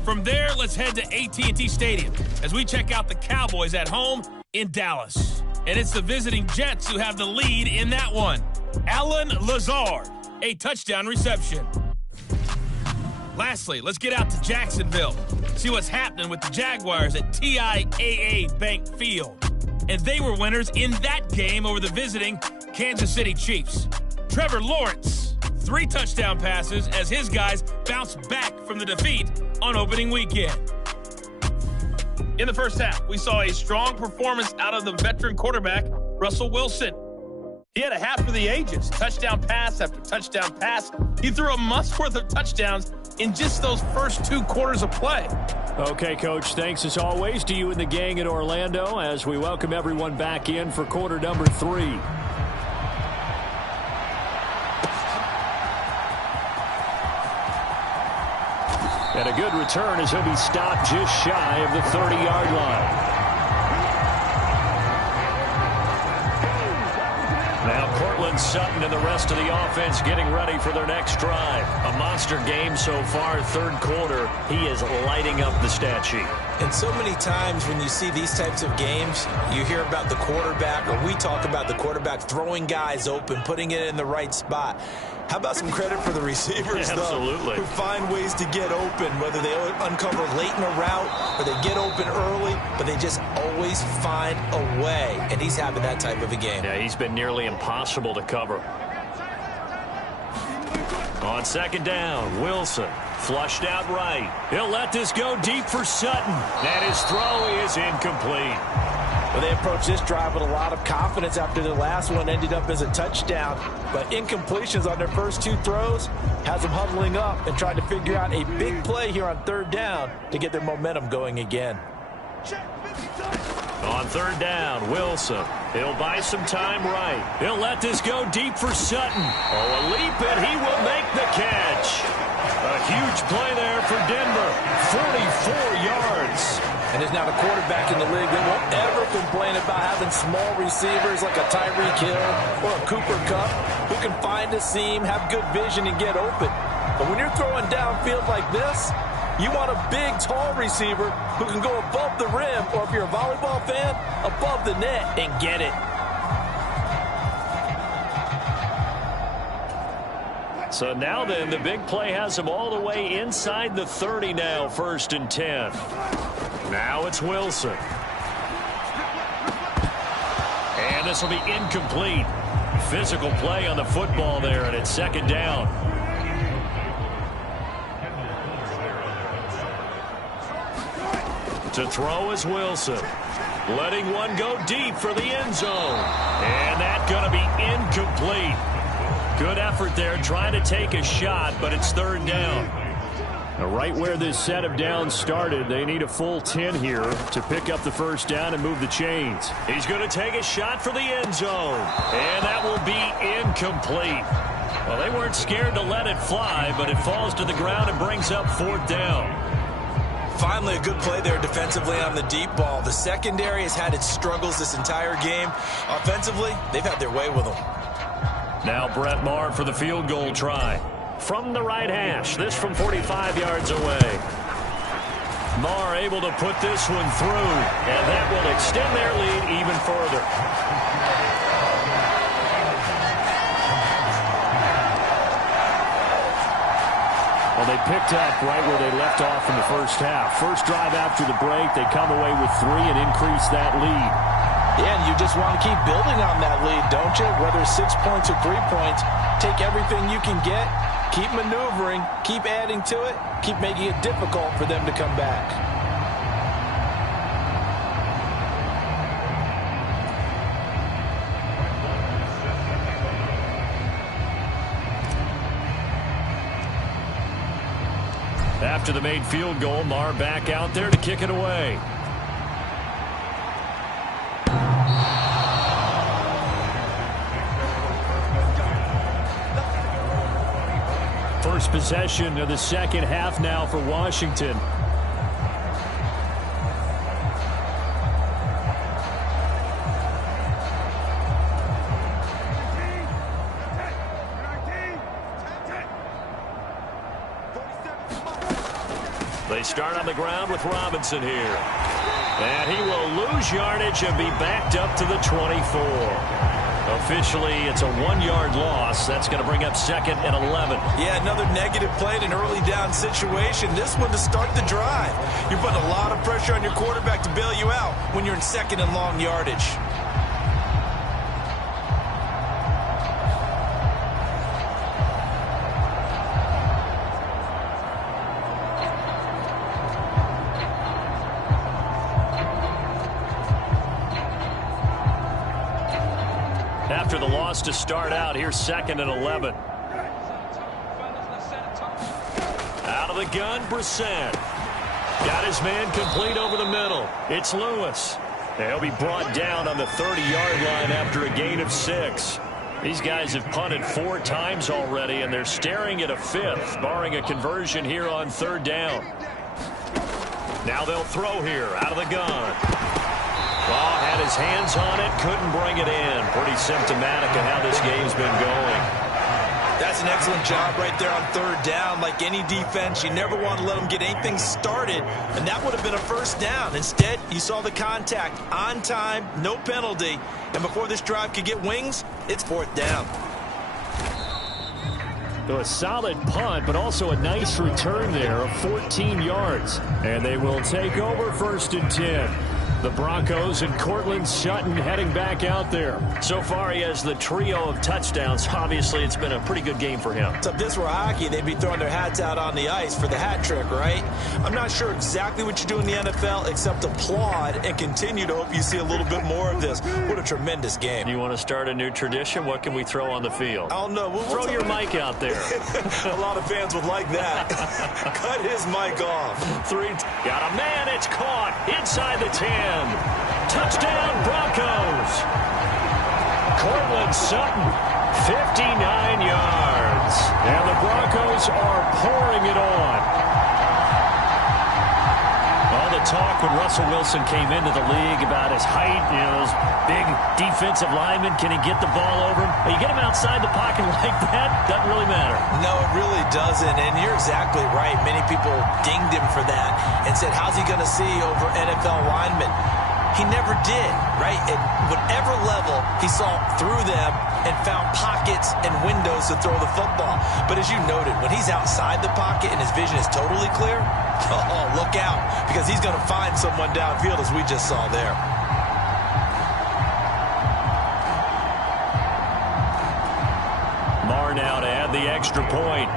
From there, let's head to AT&T Stadium as we check out the Cowboys at home in Dallas. And it's the visiting Jets who have the lead in that one. Allen Lazard, a touchdown reception. Lastly, let's get out to Jacksonville, see what's happening with the Jaguars at TIAA Bank Field. And they were winners in that game over the visiting Kansas City Chiefs. Trevor Lawrence, 3 touchdown passes as his guys bounced back from the defeat on opening weekend. In the first half, we saw a strong performance out of the veteran quarterback, Russell Wilson. He had a half for the ages, touchdown pass after touchdown pass. He threw a month's worth of touchdowns in just those first 2 quarters of play. Okay, Coach, thanks as always to you and the gang at Orlando as we welcome everyone back in for quarter number 3. And a good return as he'll be stopped just shy of the 30-yard line. Now Cortland Sutton and the rest of the offense getting ready for their next drive. A monster game so far, 3rd quarter. He is lighting up the stat sheet. And so many times when you see these types of games, you hear about the quarterback, or we talk about the quarterback throwing guys open, putting it in the right spot. How about some credit for the receivers, Absolutely. though, who find ways to get open, whether they uncover late in a route or they get open early, but they just always find a way. And he's having that type of a game. Yeah, he's been nearly impossible to cover. On second down, Wilson flushed out right. He'll let this go deep for Sutton. And his throw is incomplete. Well, they approached this drive with a lot of confidence after the last one ended up as a touchdown. But incompletions on their first two throws has them huddling up and trying to figure out a big play here on third down to get their momentum going again. On third down, Wilson. He'll buy some time right. He'll let this go deep for Sutton. Oh, a leap, and he will make the catch. A huge play there for Denver. 44 yards. And there's not a quarterback in the league that won't ever complain about having small receivers like a Tyreek Hill or a Cooper Kupp who can find a seam, have good vision, and get open. But when you're throwing downfield like this, you want a big, tall receiver who can go above the rim, or if you're a volleyball fan, above the net and get it. So now then, the big play has him all the way inside the 30 now, 1st and 10. Now it's Wilson. And this will be incomplete. Physical play on the football there, and it's second down. To throw is Wilson. Letting one go deep for the end zone. And that's going to be incomplete. Good effort there trying to take a shot, but it's third down. Now, right where this set of downs started, they need a full 10 here to pick up the first down and move the chains. He's going to take a shot for the end zone. And that will be incomplete. Well, they weren't scared to let it fly, but it falls to the ground and brings up fourth down. Finally, a good play there defensively on the deep ball. The secondary has had its struggles this entire game. Offensively, they've had their way with them. Now Brett Maher for the field goal try. From the right hash, this from 45 yards away. Maher able to put this one through, and that will extend their lead even further. Well, they picked up right where they left off in the first half. First drive after the break, they come away with 3 and increase that lead. Yeah, and you just want to keep building on that lead, don't you? Whether it's 6 points or 3 points, take everything you can get, keep maneuvering, keep adding to it, keep making it difficult for them to come back. After the made field goal, Maher back out there to kick it away. First possession of the second half now for Washington. They start on the ground with Robinson here. And he will lose yardage and be backed up to the 24. Officially, it's a 1-yard loss. That's going to bring up 2nd and 11. Yeah, another negative play in an early down situation. This one to start the drive. You're putting a lot of pressure on your quarterback to bail you out when you're in 2nd and long yardage. After the loss to start out, here's 2nd and 11. Out of the gun, Brissett. Got his man complete over the middle. It's Lewis. He'll be brought down on the 30-yard line after a gain of 6. These guys have punted 4 times already, and they're staring at a 5th, barring a conversion here on third down. Now they'll throw here out of the gun. Oh, had his hands on it, couldn't bring it in. Pretty symptomatic of how this game's been going. That's an excellent job right there on third down. Like any defense, you never want to let them get anything started, and that would have been a first down. Instead, you saw the contact on time, no penalty, and before this drive could get wings, it's fourth down. So a solid punt, but also a nice return there of 14 yards. And they will take over 1st and 10. The Broncos and Courtland Sutton heading back out there. So far, he has the trio of touchdowns. Obviously, it's been a pretty good game for him. So if this were hockey, they'd be throwing their hats out on the ice for the hat trick, right? I'm not sure exactly what you do in the NFL except applaud and continue to hope you see a little bit more of this. What a tremendous game. You want to start a new tradition? What can we throw on the field? I don't know. We'll throw your mic out there. A lot of fans would like that. Cut his mic off. Got a man. It's caught inside the 10. Touchdown, Broncos. Courtland Sutton, 59 yards. And the Broncos are pouring it on. All the talk when Russell Wilson came into the league about his height, those big defensive linemen, can he get the ball over him? You get him outside the pocket like that, doesn't really matter. No, it really doesn't, and you're exactly right. Many people dinged him for that and said, how's he going to see over NFL linemen? He never did, right? At whatever level, he saw through them and found pockets and windows to throw the football. But as you noted, when he's outside the pocket and his vision is totally clear, oh, look out, because he's going to find someone downfield, as we just saw there. Marr now to add the extra point.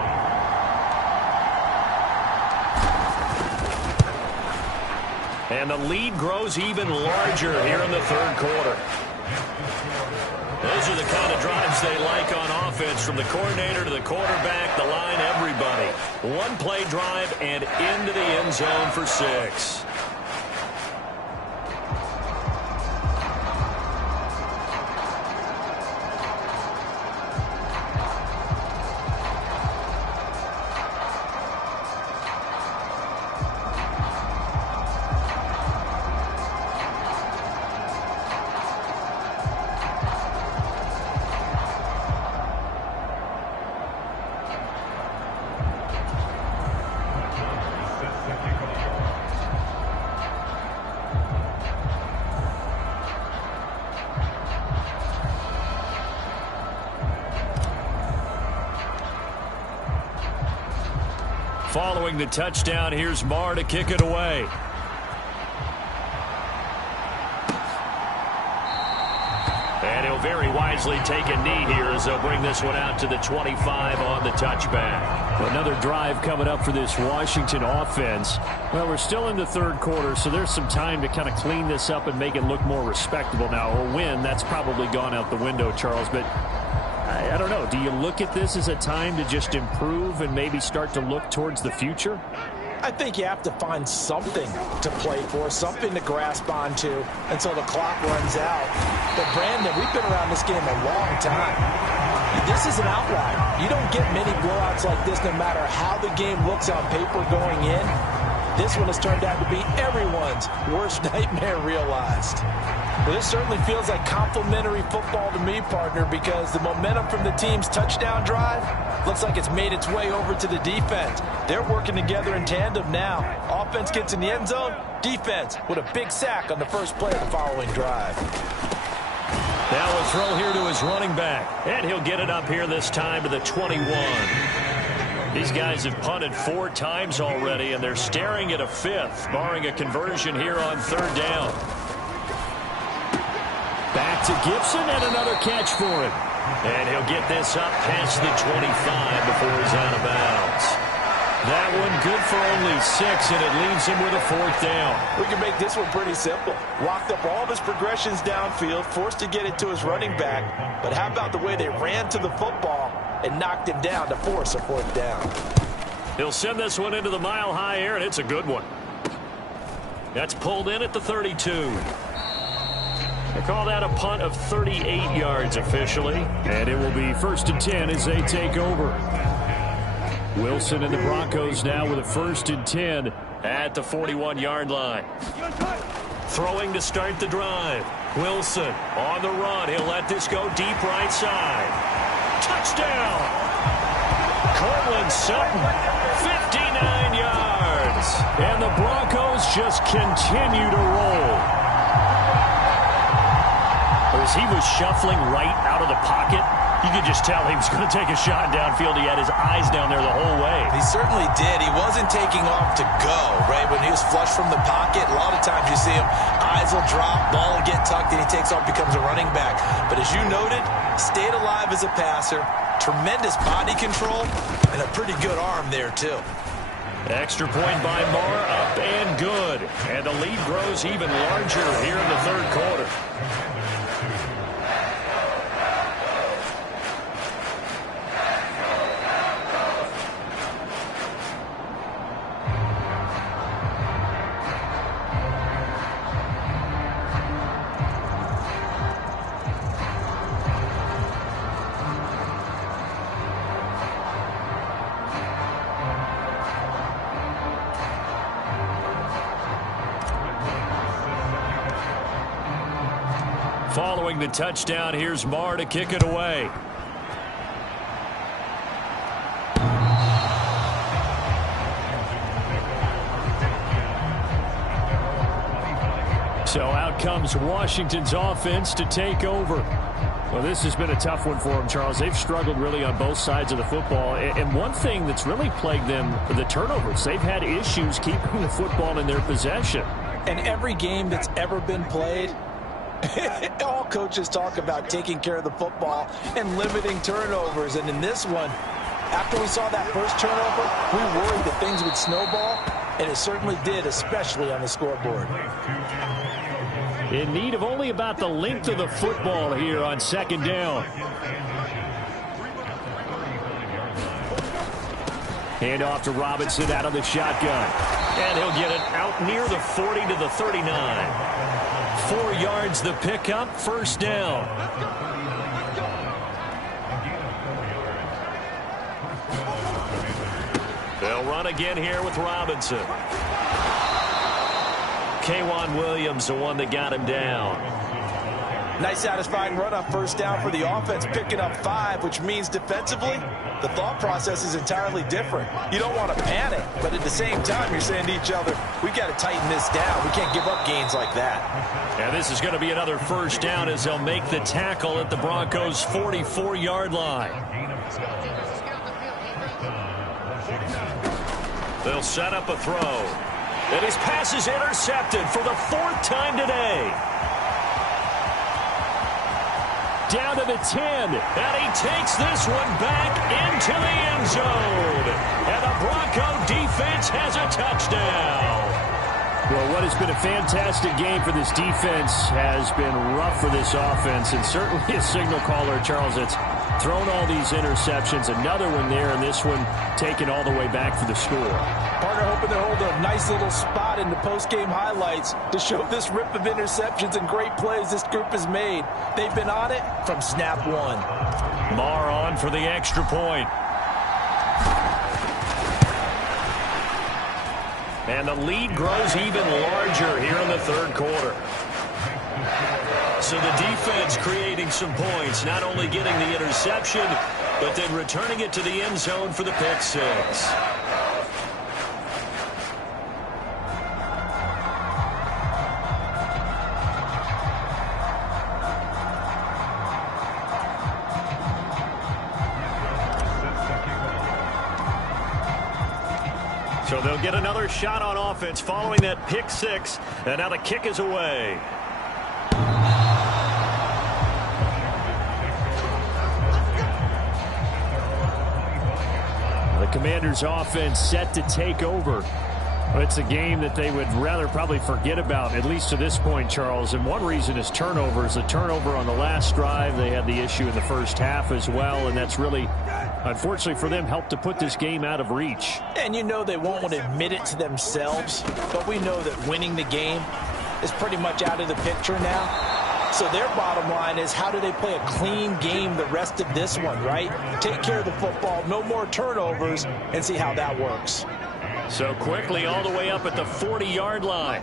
And the lead grows even larger here in the third quarter. Those are the kind of drives they like on offense, from the coordinator to the quarterback, the line, everybody. One play drive and into the end zone for 6. Following the touchdown, here's Marr to kick it away. And he'll very wisely take a knee here as they'll bring this one out to the 25 on the touchback. Another drive coming up for this Washington offense. Well, we're still in the third quarter, so there's some time to kind of clean this up and make it look more respectable. Now, a win, that's probably gone out the window, Charles, but I don't know. Do you look at this as a time to just improve and maybe start to look towards the future? I think you have to find something to play for, something to grasp onto until the clock runs out. But, Brandon, we've been around this game a long time. This is an outlier. You don't get many blowouts like this no matter how the game looks on paper going in. This one has turned out to be everyone's worst nightmare realized. Well, this certainly feels like complimentary football to me, partner, because the momentum from the team's touchdown drive looks like it's made its way over to the defense. They're working together in tandem now. Offense gets in the end zone. Defense with a big sack on the first play of the following drive. Now a throw here to his running back. And he'll get it up here this time to the 21. These guys have punted 4 times already, and they're staring at a 5th, barring a conversion here on 3rd down. Back to Gibson, and another catch for him. And he'll get this up past the 25 before he's out of bounds. That one good for only 6, and it leaves him with a 4th down. We can make this one pretty simple. Locked up all of his progressions downfield, forced to get it to his running back. But how about the way they ran to the football and knocked him down to force a 4th down? He'll send this one into the mile-high air, and it's a good one. That's pulled in at the 32. They call that a punt of 38 yards officially. And it will be 1st and 10 as they take over. Wilson and the Broncos now with a 1st and 10 at the 41-yard line. Throwing to start the drive. Wilson on the run. He'll let this go deep right side. Touchdown! Courtland Sutton, 59 yards. And the Broncos just continue to roll. As he was shuffling right out of the pocket, you could just tell he was going to take a shot downfield. He had his eyes down there the whole way. He certainly did. He wasn't taking off to go, right? When he was flush from the pocket, a lot of times you see him Eyes will drop, ball will get tucked, and he takes off, becomes a running back. But as you noted, stayed alive as a passer, tremendous body control, and a pretty good arm there, too. Extra point by Marr, up and good. And the lead grows even larger here in the third quarter. Following the touchdown, here's Marr to kick it away. So out comes Washington's offense to take over. Well, this has been a tough one for them, Charles. They've struggled really on both sides of the football. And one thing that's really plagued them, the turnovers. They've had issues keeping the football in their possession. And every game that's ever been played, all coaches talk about taking care of the football and limiting turnovers. And in this one, after we saw that first turnover, we worried that things would snowball, and it certainly did, especially on the scoreboard. In need of only about the length of the football here on second down. Hand off to Robinson out of the shotgun. And he'll get it out near the 40 to the 39. 4 yards the pickup, first down. They'll run again here with Robinson. K'Wan Williams, the one that got him down. Nice satisfying run on first down for the offense, picking up 5, which means defensively, the thought process is entirely different. You don't want to panic, but at the same time, you're saying to each other, we've got to tighten this down. We can't give up gains like that. And this is going to be another first down as they'll make the tackle at the Broncos' 44-yard line. They'll set up a throw. And his pass is intercepted for the 4th time today. Down to the 10, and he takes this one back into the end zone. And the Bronco defense has a touchdown. Well, what has been a fantastic game for this defense has been rough for this offense, and certainly a signal caller, Charles, that's thrown all these interceptions. Another one there, and this one taken all the way back for the score. Partner hoping they're holding a nice little spot in the post-game highlights to show this rip of interceptions and great plays this group has made. They've been on it from snap one. Marr on for the extra point. And the lead grows even larger here in the third quarter. So the defense creating some points, not only getting the interception, but then returning it to the end zone for the pick six. So they'll get another shot on offense following that pick six, and now the kick is away. The Commanders' offense set to take over. It's a game that they would rather probably forget about, at least to this point, Charles. And one reason is turnovers. The turnover on the last drive, they had the issue in the first half as well, and that's really, unfortunately for them, helped to put this game out of reach. And you know they won't want to admit it to themselves, but we know that winning the game is pretty much out of the picture now. So their bottom line is, how do they play a clean game the rest of this one, right? Take care of the football, no more turnovers, and see how that works. So quickly all the way up at the 40-yard line.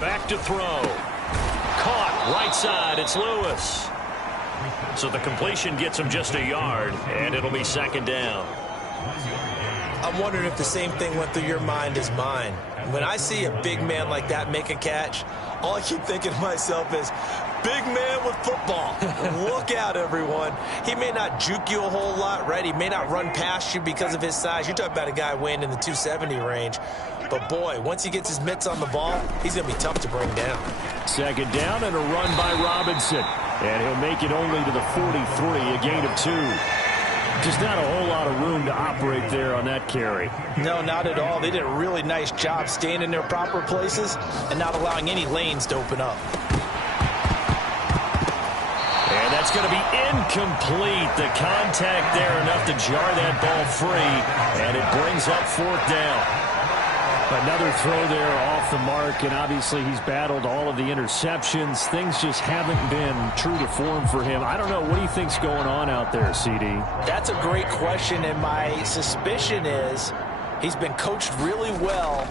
Back to throw. Caught right side. It's Lewis. So the completion gets him just a yard, and it'll be second down. I'm wondering if the same thing went through your mind as mine. When I see a big man like that make a catch, all I keep thinking to myself is, big man with football. Look out, everyone. He may not juke you a whole lot, right? He may not run past you because of his size. You're talking about a guy weighing in the 270 range. But, boy, once he gets his mitts on the ball, he's going to be tough to bring down. Second down and a run by Robinson. And he'll make it only to the 43, a gain of 2. Just not a whole lot of room to operate there on that carry. No, not at all. They did a really nice job staying in their proper places and not allowing any lanes to open up. And that's going to be incomplete. The contact there enough to jar that ball free, and it brings up 4th down. Another throw there off the mark, and obviously he's battled all of the interceptions. Things just haven't been true to form for him. I don't know. What do you think's going on out there, CD? That's a great question, and my suspicion is he's been coached really well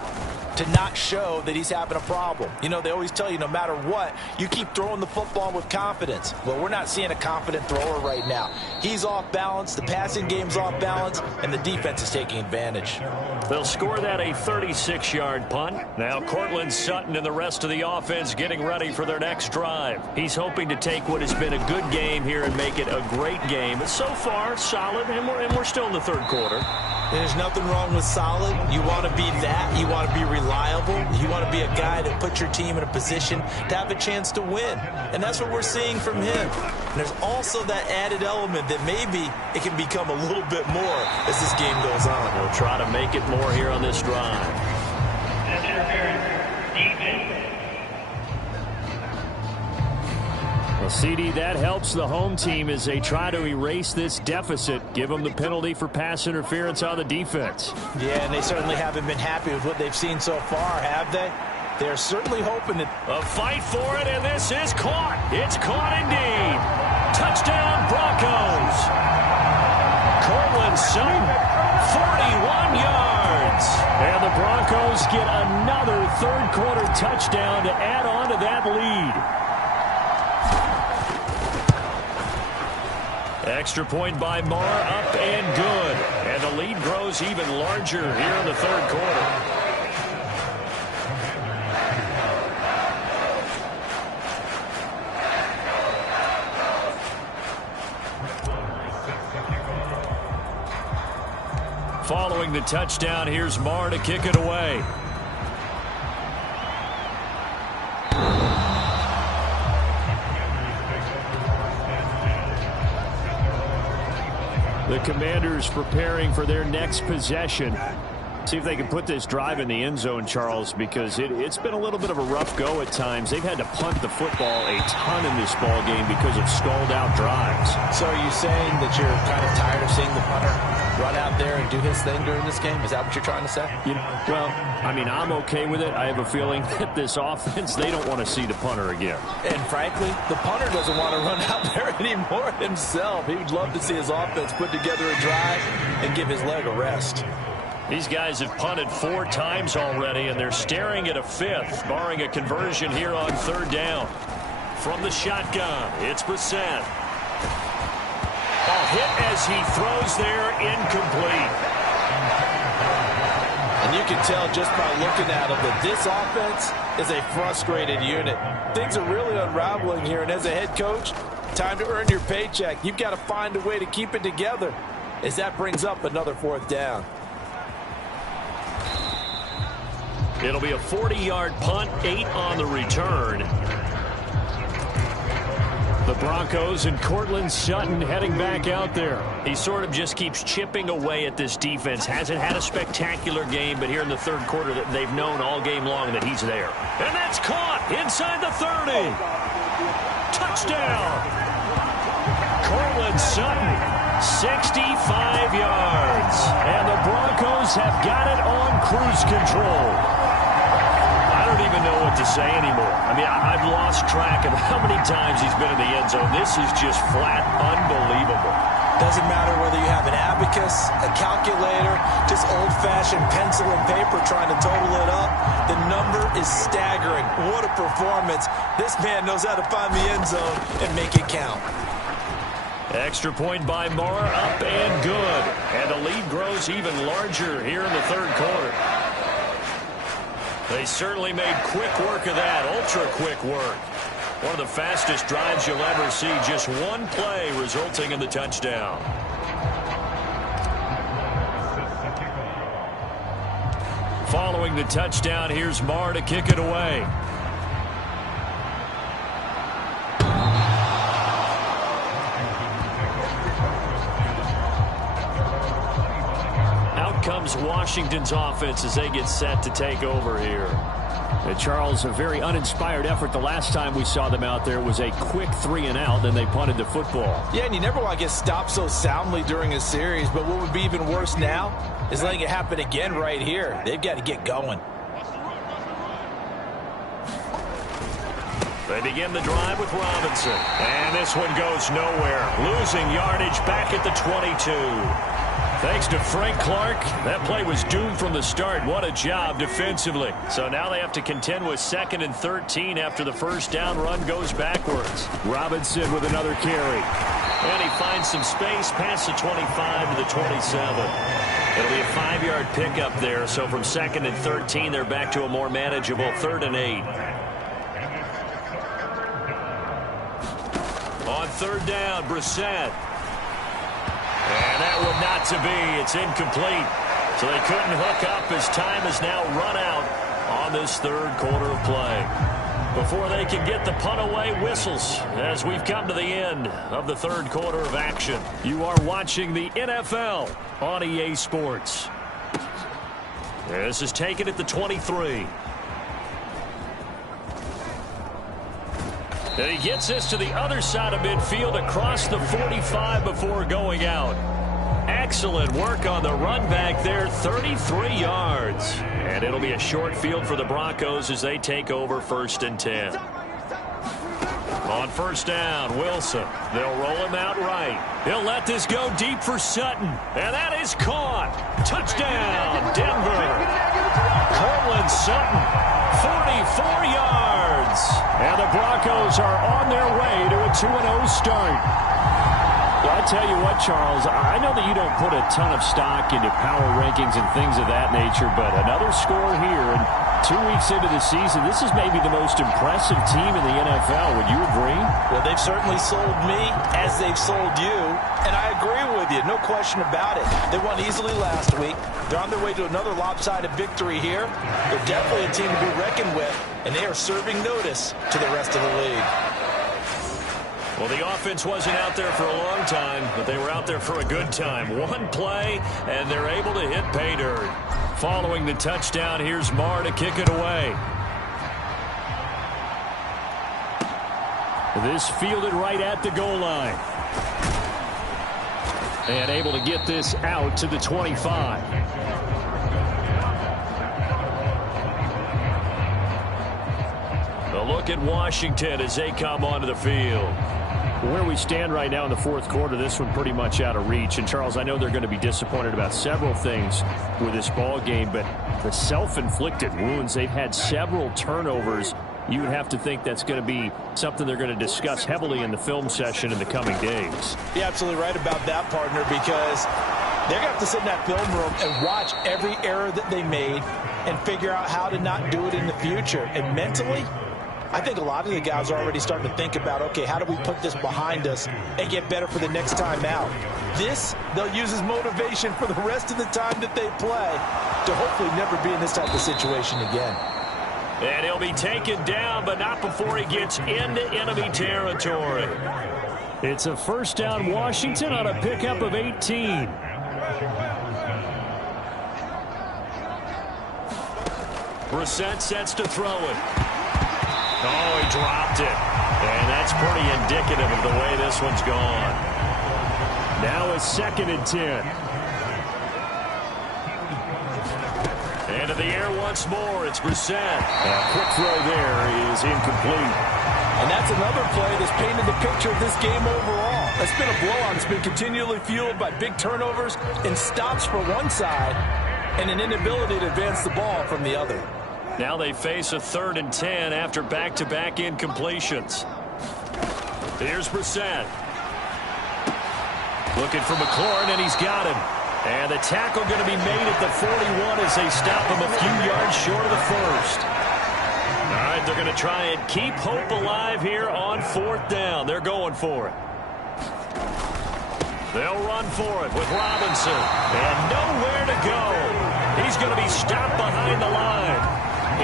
to not show that he's having a problem. You know, they always tell you no matter what, you keep throwing the football with confidence. Well, we're not seeing a confident thrower right now. He's off balance, the passing game's off balance, and the defense is taking advantage. They'll score that a 36-yard punt. Now Courtland Sutton and the rest of the offense getting ready for their next drive. He's hoping to take what has been a good game here and make it a great game. But so far, solid, and we're still in the 3rd quarter. There's nothing wrong with solid. You want to be that. You want to be reliable. You want to be a guy that puts your team in a position to have a chance to win. And that's what we're seeing from him. And there's also that added element that maybe it can become a little bit more as this game goes on. He'll try to make it more here on this drive. Well, CD, that helps the home team as they try to erase this deficit, give them the penalty for pass interference on the defense. Yeah, and they certainly haven't been happy with what they've seen so far, have they? They're certainly hoping that... A fight for it, and this is caught. It's caught indeed. Touchdown, Broncos. Courtland Sutton, 41 yards. And the Broncos get another 3rd quarter touchdown to add on to that lead. Extra point by Marr, up and good. And the lead grows even larger here in the 3rd quarter. Following the touchdown, here's Marr to kick it away. The Commanders preparing for their next possession. See if they can put this drive in the end zone, Charles, because it's been a little bit of a rough go at times. They've had to punt the football a ton in this ball game because of stalled-out drives. So are you saying that you're kind of tired of seeing the punter run out there and do his thing during this game? Is that what you're trying to say? Well, I mean, I'm okay with it. I have a feeling that this offense, they don't want to see the punter again. And frankly, the punter doesn't want to run out there anymore himself. He would love to see his offense put together a drive and give his leg a rest. These guys have punted 4 times already, and they're staring at a 5th, barring a conversion here on 3rd down. From the shotgun, it's Brissett. A hit as he throws there, incomplete. And you can tell just by looking at him that this offense is a frustrated unit. Things are really unraveling here, and as a head coach, time to earn your paycheck. You've got to find a way to keep it together as that brings up another 4th down. It'll be a 40-yard punt, 8 on the return. The Broncos and Courtland Sutton heading back out there. He sort of just keeps chipping away at this defense. Hasn't had a spectacular game, but here in the 3rd quarter that they've known all game long that he's there. And that's caught inside the 30. Touchdown. Courtland Sutton, 65 yards. And the Broncos have got it on cruise control. I don't even know what to say anymore. I mean, I've lost track of how many times he's been in the end zone. This is just flat unbelievable. Doesn't matter whether you have an abacus, a calculator, just old-fashioned pencil and paper trying to total it up. The number is staggering. What a performance. This man knows how to find the end zone and make it count. Extra point by Marr, up and good. And the lead grows even larger here in the 3rd quarter. They certainly made quick work of that, ultra-quick work. One of the fastest drives you'll ever see, just one play resulting in the touchdown. Following the touchdown, here's Marr to kick it away. Out comes Washington's offense as they get set to take over here. And Charles, a very uninspired effort. The last time we saw them out there was a quick 3-and-out, then they punted the football. Yeah, and you never want to get stopped so soundly during a series, but what would be even worse now is letting it happen again right here. They've got to get going. They begin the drive with Robinson. And this one goes nowhere. Losing yardage back at the 22. Thanks to Frank Clark, that play was doomed from the start. What a job defensively. So now they have to contend with 2nd and 13 after the first down run goes backwards. Robinson with another carry. And he finds some space past the 25 to the 27. It'll be a 5-yard pickup there. So from 2nd and 13, they're back to a more manageable 3rd and 8. On 3rd down, Brissett. And that one not to be. It's incomplete. So they couldn't hook up as time has now run out on this 3rd quarter of play. Before they can get the punt away, whistles as we've come to the end of the 3rd quarter of action. You are watching the NFL on EA Sports. This is taken at the 23. And he gets this to the other side of midfield across the 45 before going out. Excellent work on the run back there, 33 yards. And it'll be a short field for the Broncos as they take over 1st and 10. On 1st down, Wilson. They'll roll him out right. He'll let this go deep for Sutton. And that is caught. Touchdown, Denver. Kohlman Sutton, 44 yards. And the Broncos are on their way to a 2-0 start. Well, I tell you what, Charles, I know that you don't put a ton of stock into power rankings and things of that nature, but another score here, and 2 weeks into the season, this is maybe the most impressive team in the NFL. Would you agree? Well, they've certainly sold me as they've sold you, and I agree with you, no question about it. They won easily last week. They're on their way to another lopsided victory here. They're definitely a team to be reckoned with, and they are serving notice to the rest of the league. Well, the offense wasn't out there for a long time, but they were out there for a good time. One play, and they're able to hit pay dirt. Following the touchdown, here's Marr to kick it away. This fielded right at the goal line. And able to get this out to the 25. A look at Washington as they come onto the field. Where we stand right now in the 4th quarter, this one pretty much out of reach. And, Charles, I know they're going to be disappointed about several things with this ball game, but the self-inflicted wounds, they've had several turnovers. You would have to think that's going to be something they're going to discuss heavily in the film session in the coming days. You're absolutely right about that, partner, because they're going to have to sit in that film room and watch every error that they made and figure out how to not do it in the future. And mentally, I think a lot of the guys are already starting to think about, okay, how do we put this behind us and get better for the next time out? This, they'll use as motivation for the rest of the time that they play to hopefully never be in this type of situation again. And he'll be taken down, but not before he gets into enemy territory. It's a 1st down Washington on a pickup of 18. Brissett sets to throw it. Oh, he dropped it. And that's pretty indicative of the way this one's gone. Now a 2nd and 10. Into the air once more. It's Brissett. A quick throw there is incomplete. And that's another play that's painted the picture of this game overall. It's been a blowout. It's been continually fueled by big turnovers and stops for one side and an inability to advance the ball from the other. Now they face a 3rd and 10 after back-to-back incompletions. Here's Brissett. Looking for McLaurin, and he's got him. And the tackle going to be made at the 41 as they stop him a few yards short of the first. All right, they're going to try and keep hope alive here on 4th down. They're going for it. They'll run for it with Robinson. And nowhere to go. He's going to be stopped behind the line.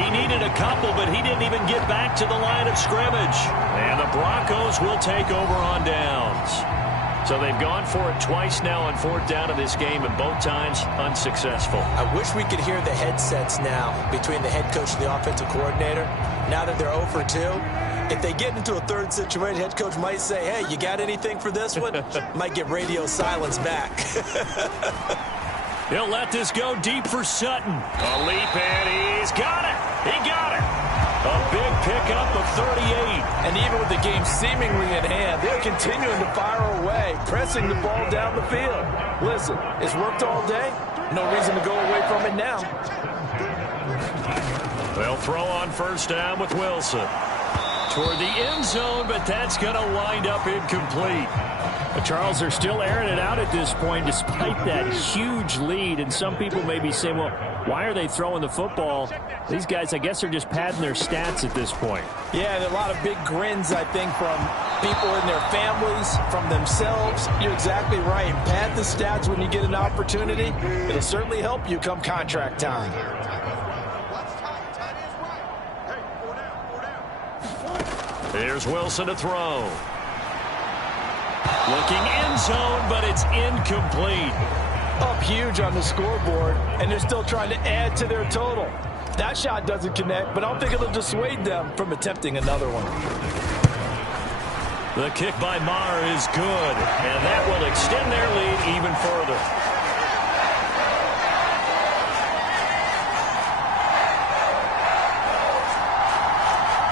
He needed a couple, but he didn't even get back to the line of scrimmage. And the Broncos will take over on downs. So they've gone for it twice now on 4th down in this game, and both times unsuccessful. I wish we could hear the headsets now between the head coach and the offensive coordinator. Now that they're 0 for 2, if they get into a third situation, head coach might say, hey, you got anything for this one? Might get radio silence back. He'll let this go deep for Sutton. A leap, and he's got it. He got it. A big pickup of 38. And even with the game seemingly in hand, they're continuing to fire away, pressing the ball down the field. Listen, it's worked all day. No reason to go away from it now. They'll throw on 1st down with Wilson. Toward the end zone, but that's going to wind up incomplete. Charles, they're still airing it out at this point despite that huge lead. And some people may be saying, well, why are they throwing the football? These guys, I guess, are just padding their stats at this point. Yeah, there are a lot of big grins, I think, from people in their families, from themselves. You're exactly right. Pad the stats when you get an opportunity. It'll certainly help you come contract time. Here's Wilson to throw. Looking end zone, but it's incomplete. Up huge on the scoreboard, and they're still trying to add to their total. That shot doesn't connect, but I don't think it'll dissuade them from attempting another one. The kick by Maher is good, and that will extend their lead even further.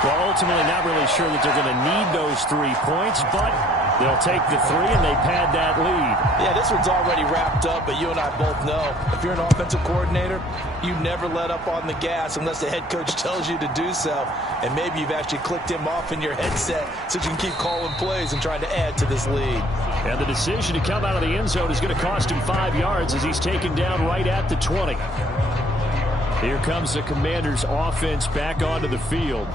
Well, ultimately, not really sure that they're going to need those 3 points, but they'll take the 3 and they pad that lead. Yeah, this one's already wrapped up, but you and I both know if you're an offensive coordinator, you never let up on the gas unless the head coach tells you to do so. And maybe you've actually clicked him off in your headset so you can keep calling plays and trying to add to this lead. And the decision to come out of the end zone is going to cost him 5 yards as he's taken down right at the 20. Here comes the Commanders' offense back onto the field.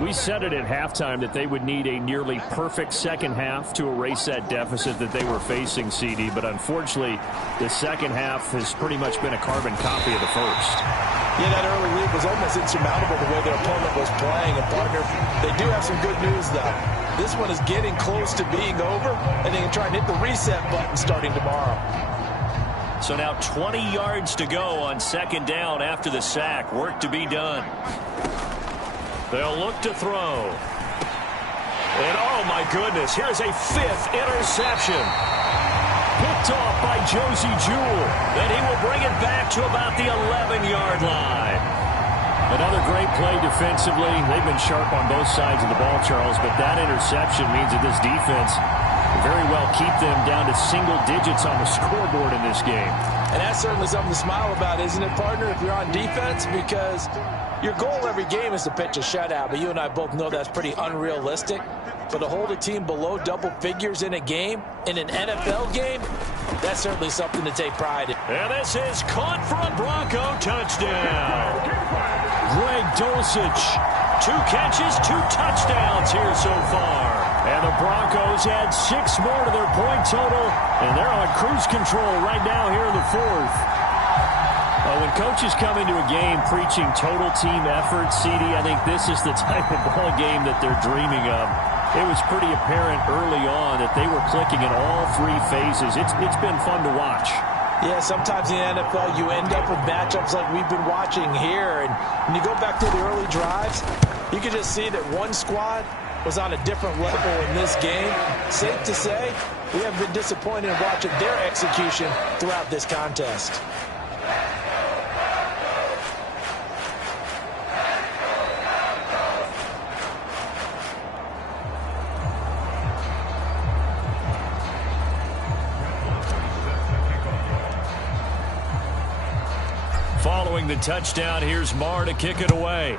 We said it at halftime that they would need a nearly perfect second half to erase that deficit that they were facing, CD. But unfortunately, the second half has pretty much been a carbon copy of the first. Yeah, that early lead was almost insurmountable the way their opponent was playing. And, partner, they do have some good news, though. This one is getting close to being over, and they can try and hit the reset button starting tomorrow. So now 20 yards to go on 2nd down after the sack. Work to be done. They'll look to throw. And, oh, my goodness, here's a 5th interception. Picked off by Josie Jewell. Then he will bring it back to about the 11-yard line. Another great play defensively. They've been sharp on both sides of the ball, Charles, but that interception means that this defense very well keep them down to single digits on the scoreboard in this game. And that's certainly something to smile about, isn't it, partner, if you're on defense? Because your goal every game is to pitch a shutout, but you and I both know that's pretty unrealistic. But to hold a team below double figures in a game, in an NFL game, that's certainly something to take pride in. And this is caught for a Bronco touchdown. Greg Dulcich, 2 catches, 2 touchdowns here so far. And the Broncos add 6 more to their point total, and they're on cruise control right now here in the 4th. When coaches come into a game preaching total team effort, CD, I think this is the type of ball game that they're dreaming of. It was pretty apparent early on that they were clicking in all 3 phases. It's been fun to watch. Yeah, sometimes in the NFL you end up with matchups like we've been watching here. And when you go back to the early drives, you can just see that one squad was on a different level in this game. Safe to say, we haven't been disappointed in watching their execution throughout this contest. Following the touchdown, here's Maher to kick it away.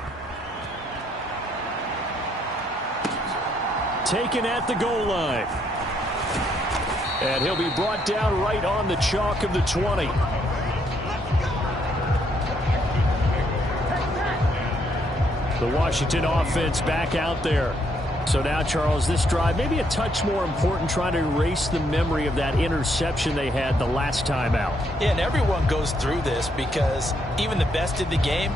Taken at the goal line. And he'll be brought down right on the chalk of the 20. The Washington offense back out there. So now, Charles, this drive maybe a touch more important, trying to erase the memory of that interception they had the last time out. Yeah, and everyone goes through this because even the best in the game,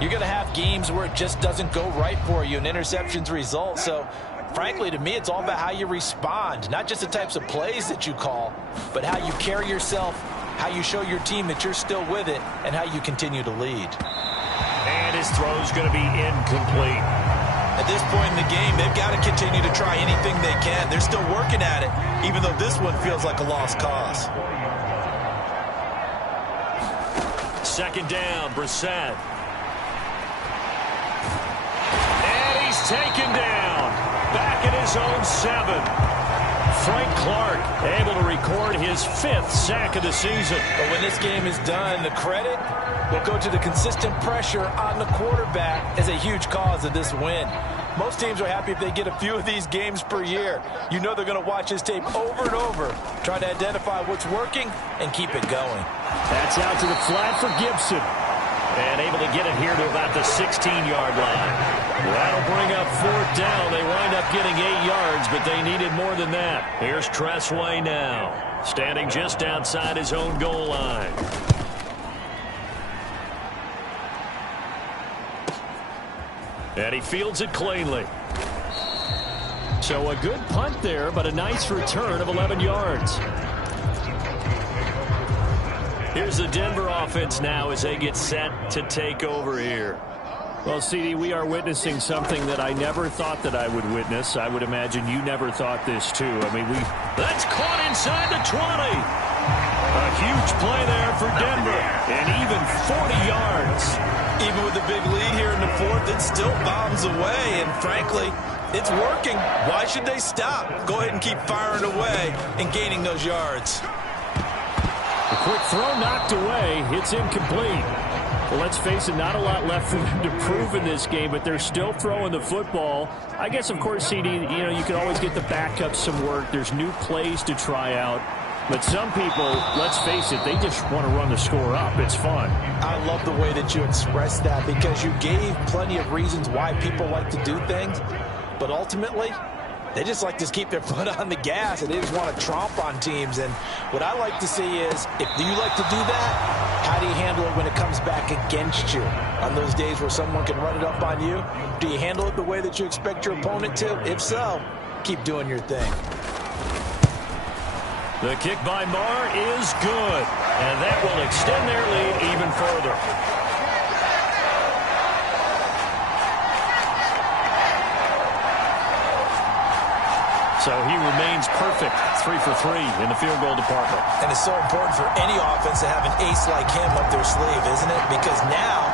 you're going to have games where it just doesn't go right for you and interceptions result. So, frankly, to me, it's all about how you respond, not just the types of plays that you call, but how you carry yourself, how you show your team that you're still with it, and how you continue to lead. And his throw's going to be incomplete. At this point in the game, they've got to continue to try anything they can. They're still working at it, even though this one feels like a lost cause. Second down, Brissett. And he's taken down. Back at his own 7. Frank Clark able to record his 5th sack of the season. But when this game is done, the credit will go to the consistent pressure on the quarterback as a huge cause of this win. Most teams are happy if they get a few of these games per year. You know they're going to watch this tape over and over, try to identify what's working and keep it going. That's out to the flat for Gibson. And able to get it here to about the 16-yard line. That'll bring up 4th down. They wind up getting 8 yards, but they needed more than that. Here's Tressway now, standing just outside his own goal line. And he fields it cleanly. So a good punt there, but a nice return of 11 yards. Here's the Denver offense now as they get set to take over here. Well, CD, we are witnessing something that I never thought that I would witness. I would imagine you never thought this, too. I mean, that's caught inside the 20. A huge play there for Denver, and even 40 yards. Even with the big lead here in the 4th, it still bombs away, and frankly, it's working. Why should they stop? Go ahead and keep firing away and gaining those yards. A quick throw knocked away. It's incomplete. Well, let's face it, not a lot left for them to prove in this game, but they're still throwing the football. I guess, of course, CD, you can always get the backup some work. There's new plays to try out. But some people, let's face it, they just want to run the score up. It's fun. I love the way that you expressed that because you gave plenty of reasons why people like to do things. But ultimately, they just like to keep their foot on the gas, and they just want to tromp on teams. And what I like to see is, if you like to do that, how do you handle it when it comes back against you? On those days where someone can run it up on you, do you handle it the way that you expect your opponent to? If so, keep doing your thing. The kick by Marr is good, and that will extend their lead even further. So he remains perfect, 3 for 3 in the field goal department. And it's so important for any offense to have an ace like him up their sleeve, isn't it? Because now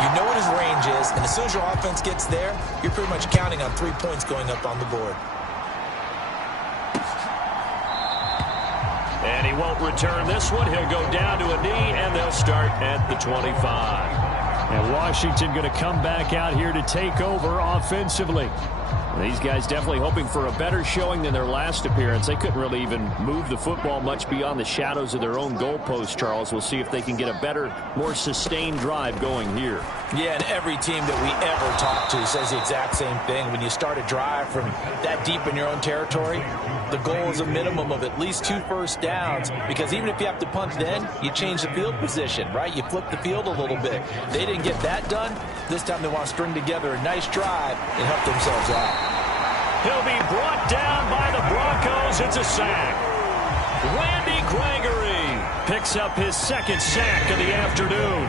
you know what his range is, and as soon as your offense gets there, you're pretty much counting on 3 points going up on the board. And he won't return this one. He'll go down to a knee, and they'll start at the 25. And Washington going to come back out here to take over offensively. These guys definitely hoping for a better showing than their last appearance. They couldn't really even move the football much beyond the shadows of their own goalpost, Charles. We'll see if they can get a better, more sustained drive going here. Yeah, and every team that we ever talk to says the exact same thing. When you start a drive from that deep in your own territory, the goal is a minimum of at least 2 first downs, because even if you have to punt then, you change the field position, right? You flip the field a little bit. They didn't get that done. This time they want to string together a nice drive and help themselves out. He'll be brought down by the Broncos. It's a sack. Randy Gregory picks up his 2nd sack of the afternoon.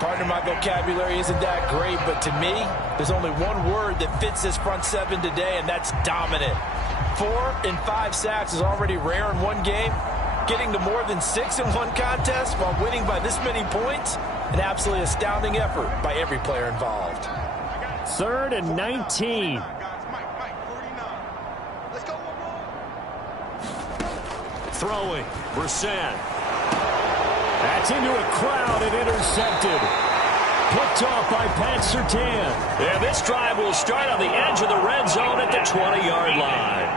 Partner, my vocabulary isn't that great, but to me, there's only one word that fits this front 7 today, and that's dominant. 4 and 5 sacks is already rare in one game. Getting to more than 6 in one contest while winning by this many points, an absolutely astounding effort by every player involved. 3rd and 19. Throwing, Brissett. That's into a crowd and intercepted. Picked off by Pat Surtain. And this drive will start on the edge of the red zone at the 20-yard line.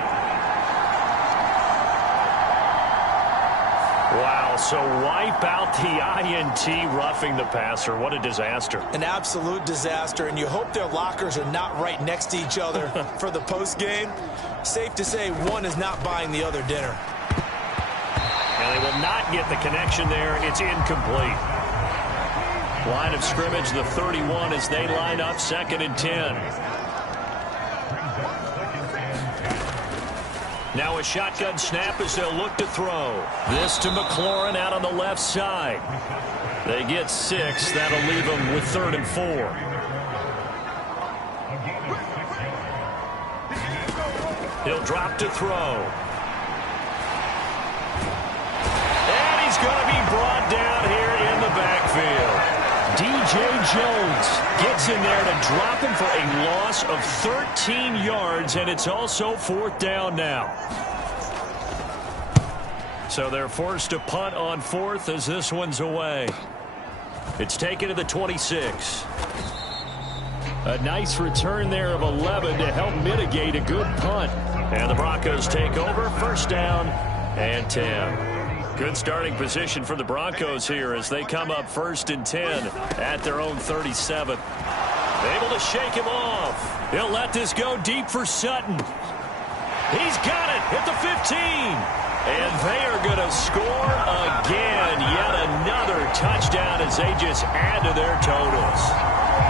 also wipe out the INT roughing the passer. What a disaster. An absolute disaster, and you hope their lockers are not right next to each other for the postgame. Safe to say one is not buying the other dinner. And they will not get the connection there. It's incomplete. Line of scrimmage, the 31 as they line up, 2nd and 10. Now a shotgun snap as they'll look to throw. This to McLaurin out on the left side. They get 6. That'll leave them with 3rd and 4. He'll drop to throw. And he's going to be brought down here in the backfield. DJ Jones gets in there to drop him for a loss of 13 yards, and it's also 4th down now. So they're forced to punt on 4th as this one's away. It's taken to the 26. A nice return there of 11 to help mitigate a good punt. And the Broncos take over, 1st down and 10. Good starting position for the Broncos here as they come up 1st and 10 at their own 37. Able to shake him off. He'll let this go deep for Sutton. He's got it at the 15. And they are going to score again. Yet another touchdown as they just add to their totals.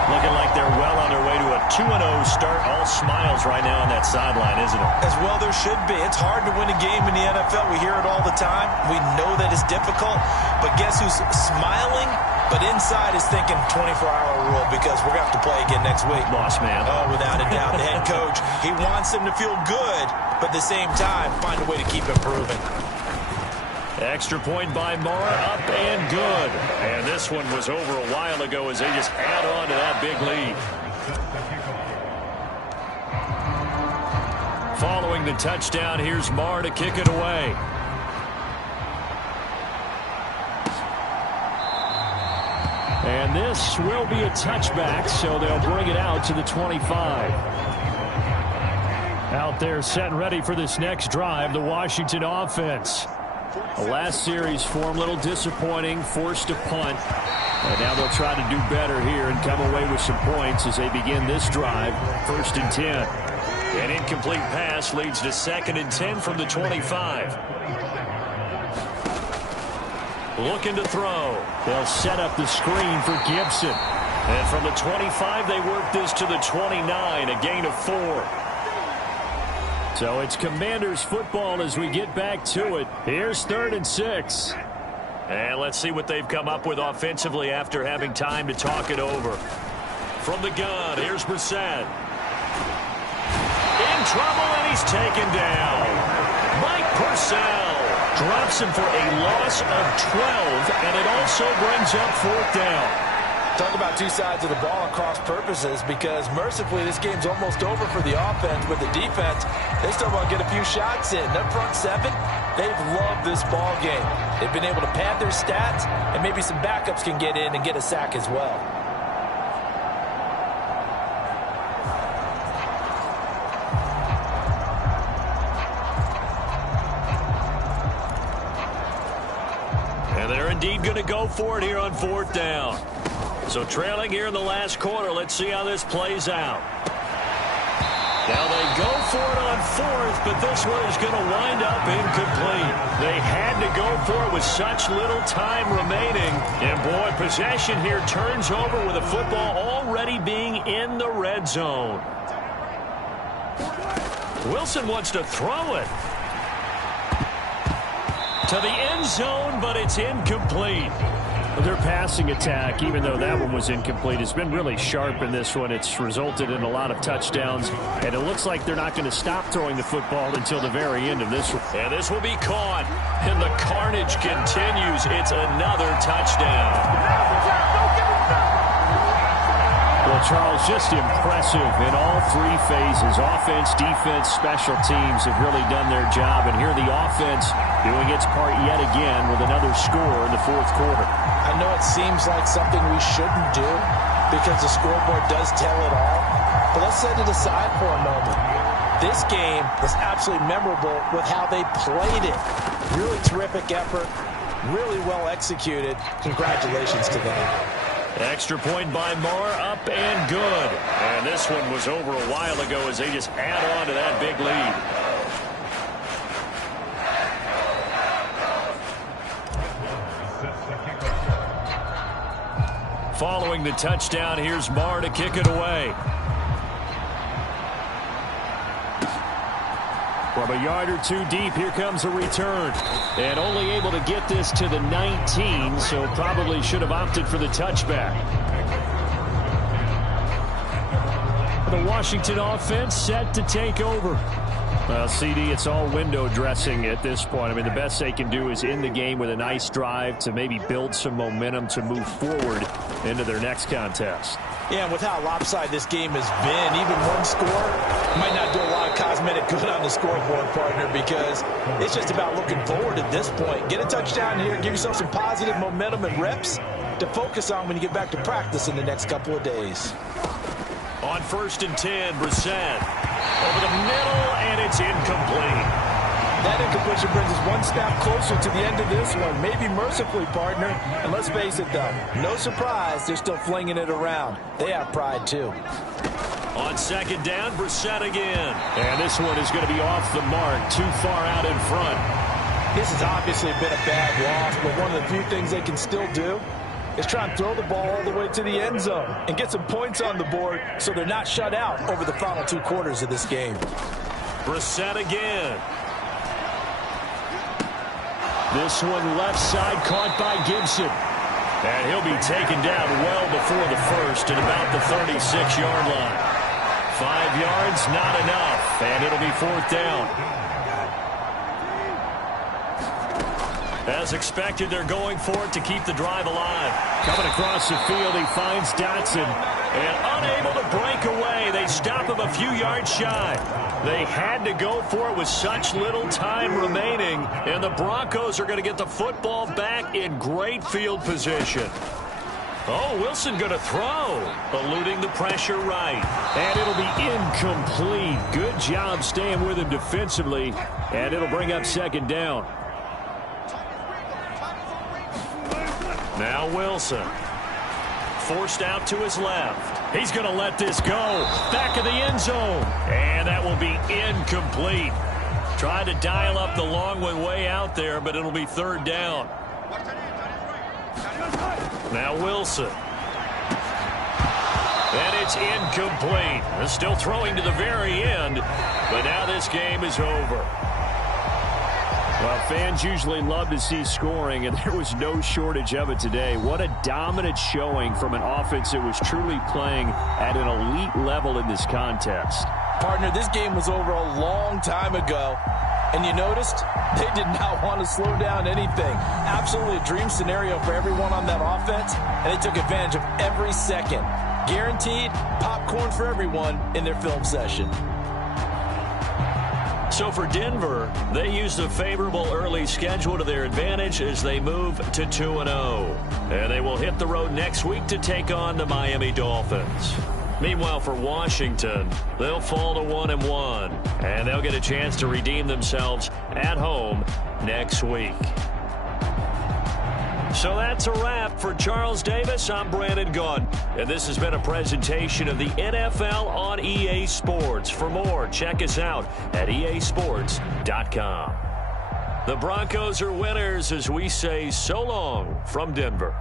Looking like they're well on their way to a 2-0 start. All smiles right now on that sideline, isn't it? As well there should be. It's hard to win a game in the NFL. We hear it all the time. We know that it's difficult. But guess who's smiling? But inside is thinking 24-hour rule because we're going to have to play again next week. Boss man. Oh, without a doubt. The head coach, he wants them to feel good, but at the same time, find a way to keep improving. Extra point by Mara, up and good. And this one was over a while ago as they just add on to that big lead. Following the touchdown, here's Marr to kick it away. And this will be a touchback, so they'll bring it out to the 25. Out there set and ready for this next drive, the Washington offense. The last series for them, a little disappointing, forced to punt. And now they'll try to do better here and come away with some points as they begin this drive, 1st and 10. An incomplete pass leads to 2nd and 10 from the 25. Looking to throw. They'll set up the screen for Gibson. And from the 25, they work this to the 29, a gain of 4. So it's Commanders football as we get back to it. Here's 3rd and 6. And let's see what they've come up with offensively after having time to talk it over. From the gun, here's Brissett. In trouble, and he's taken down. Mike Purcell drops him for a loss of 12, and it also brings up 4th down. Talk about two sides of the ball and cross purposes, because mercifully this game's almost over for the offense, but the defense, they still want to get a few shots in. Their front 7, they've loved this ball game. They've been able to pad their stats, and maybe some backups can get in and get a sack as well. And they're indeed going to go for it here on 4th down. So trailing here in the last quarter. Let's see how this plays out. Now they go for it on 4th, but this one is going to wind up incomplete. They had to go for it with such little time remaining. And boy, possession here turns over with the football already being in the red zone. Wilson wants to throw it to the end zone, but it's incomplete. Their passing attack, even though that one was incomplete, has been really sharp in this one. It's resulted in a lot of touchdowns, and it looks like they're not going to stop throwing the football until the very end of this one. And this will be caught, and the carnage continues. It's another touchdown. Well, Charles, just impressive in all 3 phases. Offense, defense, special teams have really done their job, and here the offense doing its part yet again with another score in the 4th quarter. I know it seems like something we shouldn't do because the scoreboard does tell it all, but let's set it aside for a moment. This game was absolutely memorable with how they played it. Really terrific effort. Really well executed. Congratulations to them. Extra point by Marr, up and good. And this one was over a while ago as they just add on to that big lead. Following the touchdown, here's Marr to kick it away. From a yard or two deep, here comes a return. And only able to get this to the 19, so probably should have opted for the touchback. The Washington offense set to take over. Well, CD, it's all window dressing at this point. I mean, the best they can do is end the game with a nice drive to maybe build some momentum to move forward into their next contest. Yeah, and with how lopsided this game has been, even one score might not do a lot of cosmetic good on the scoreboard, partner, because it's just about looking forward at this point. Get a touchdown here, give yourself some positive momentum and reps to focus on when you get back to practice in the next couple of days. On 1st and 10, Brissett over the middle, and it's incomplete. That incompletion brings us one step closer to the end of this one. Maybe mercifully, partner. And let's face it, though, no surprise, they're still flinging it around. They have pride, too. On 2nd down, Brissett again. And this one is going to be off the mark, too far out in front. This has obviously been a bad loss, but one of the few things they can still do is try and throw the ball all the way to the end zone and get some points on the board so they're not shut out over the final 2 quarters of this game. Brissett again. This one left side caught by Gibson. And he'll be taken down well before the first at about the 36-yard line. 5 yards, not enough, and it'll be 4th down. As expected, they're going for it to keep the drive alive. Coming across the field, he finds Dotson. And unable to break away, they stop him a few yards shy. They had to go for it with such little time remaining. And the Broncos are going to get the football back in great field position. Oh, Wilson going to throw, eluding the pressure right. And it'll be incomplete. Good job staying with him defensively. And it'll bring up 2nd down. Now Wilson. Forced out to his left. He's going to let this go. Back of the end zone. And that will be incomplete. Tried to dial up the long one way out there, but it'll be 3rd down. Now Wilson. And it's incomplete. They're still throwing to the very end, but now this game is over. Well, fans usually love to see scoring, and there was no shortage of it today. What a dominant showing from an offense that was truly playing at an elite level in this contest. Partner, this game was over a long time ago, and you noticed they did not want to slow down anything. Absolutely a dream scenario for everyone on that offense, and they took advantage of every second. Guaranteed popcorn for everyone in their film session. So for Denver, they used a favorable early schedule to their advantage as they move to 2-0. And they will hit the road next week to take on the Miami Dolphins. Meanwhile, for Washington, they'll fall to 1-1. And they'll get a chance to redeem themselves at home next week. So that's a wrap. For Charles Davis, I'm Brandon Gaudin. And this has been a presentation of the NFL on EA Sports. For more, check us out at easports.com. The Broncos are winners as we say so long from Denver.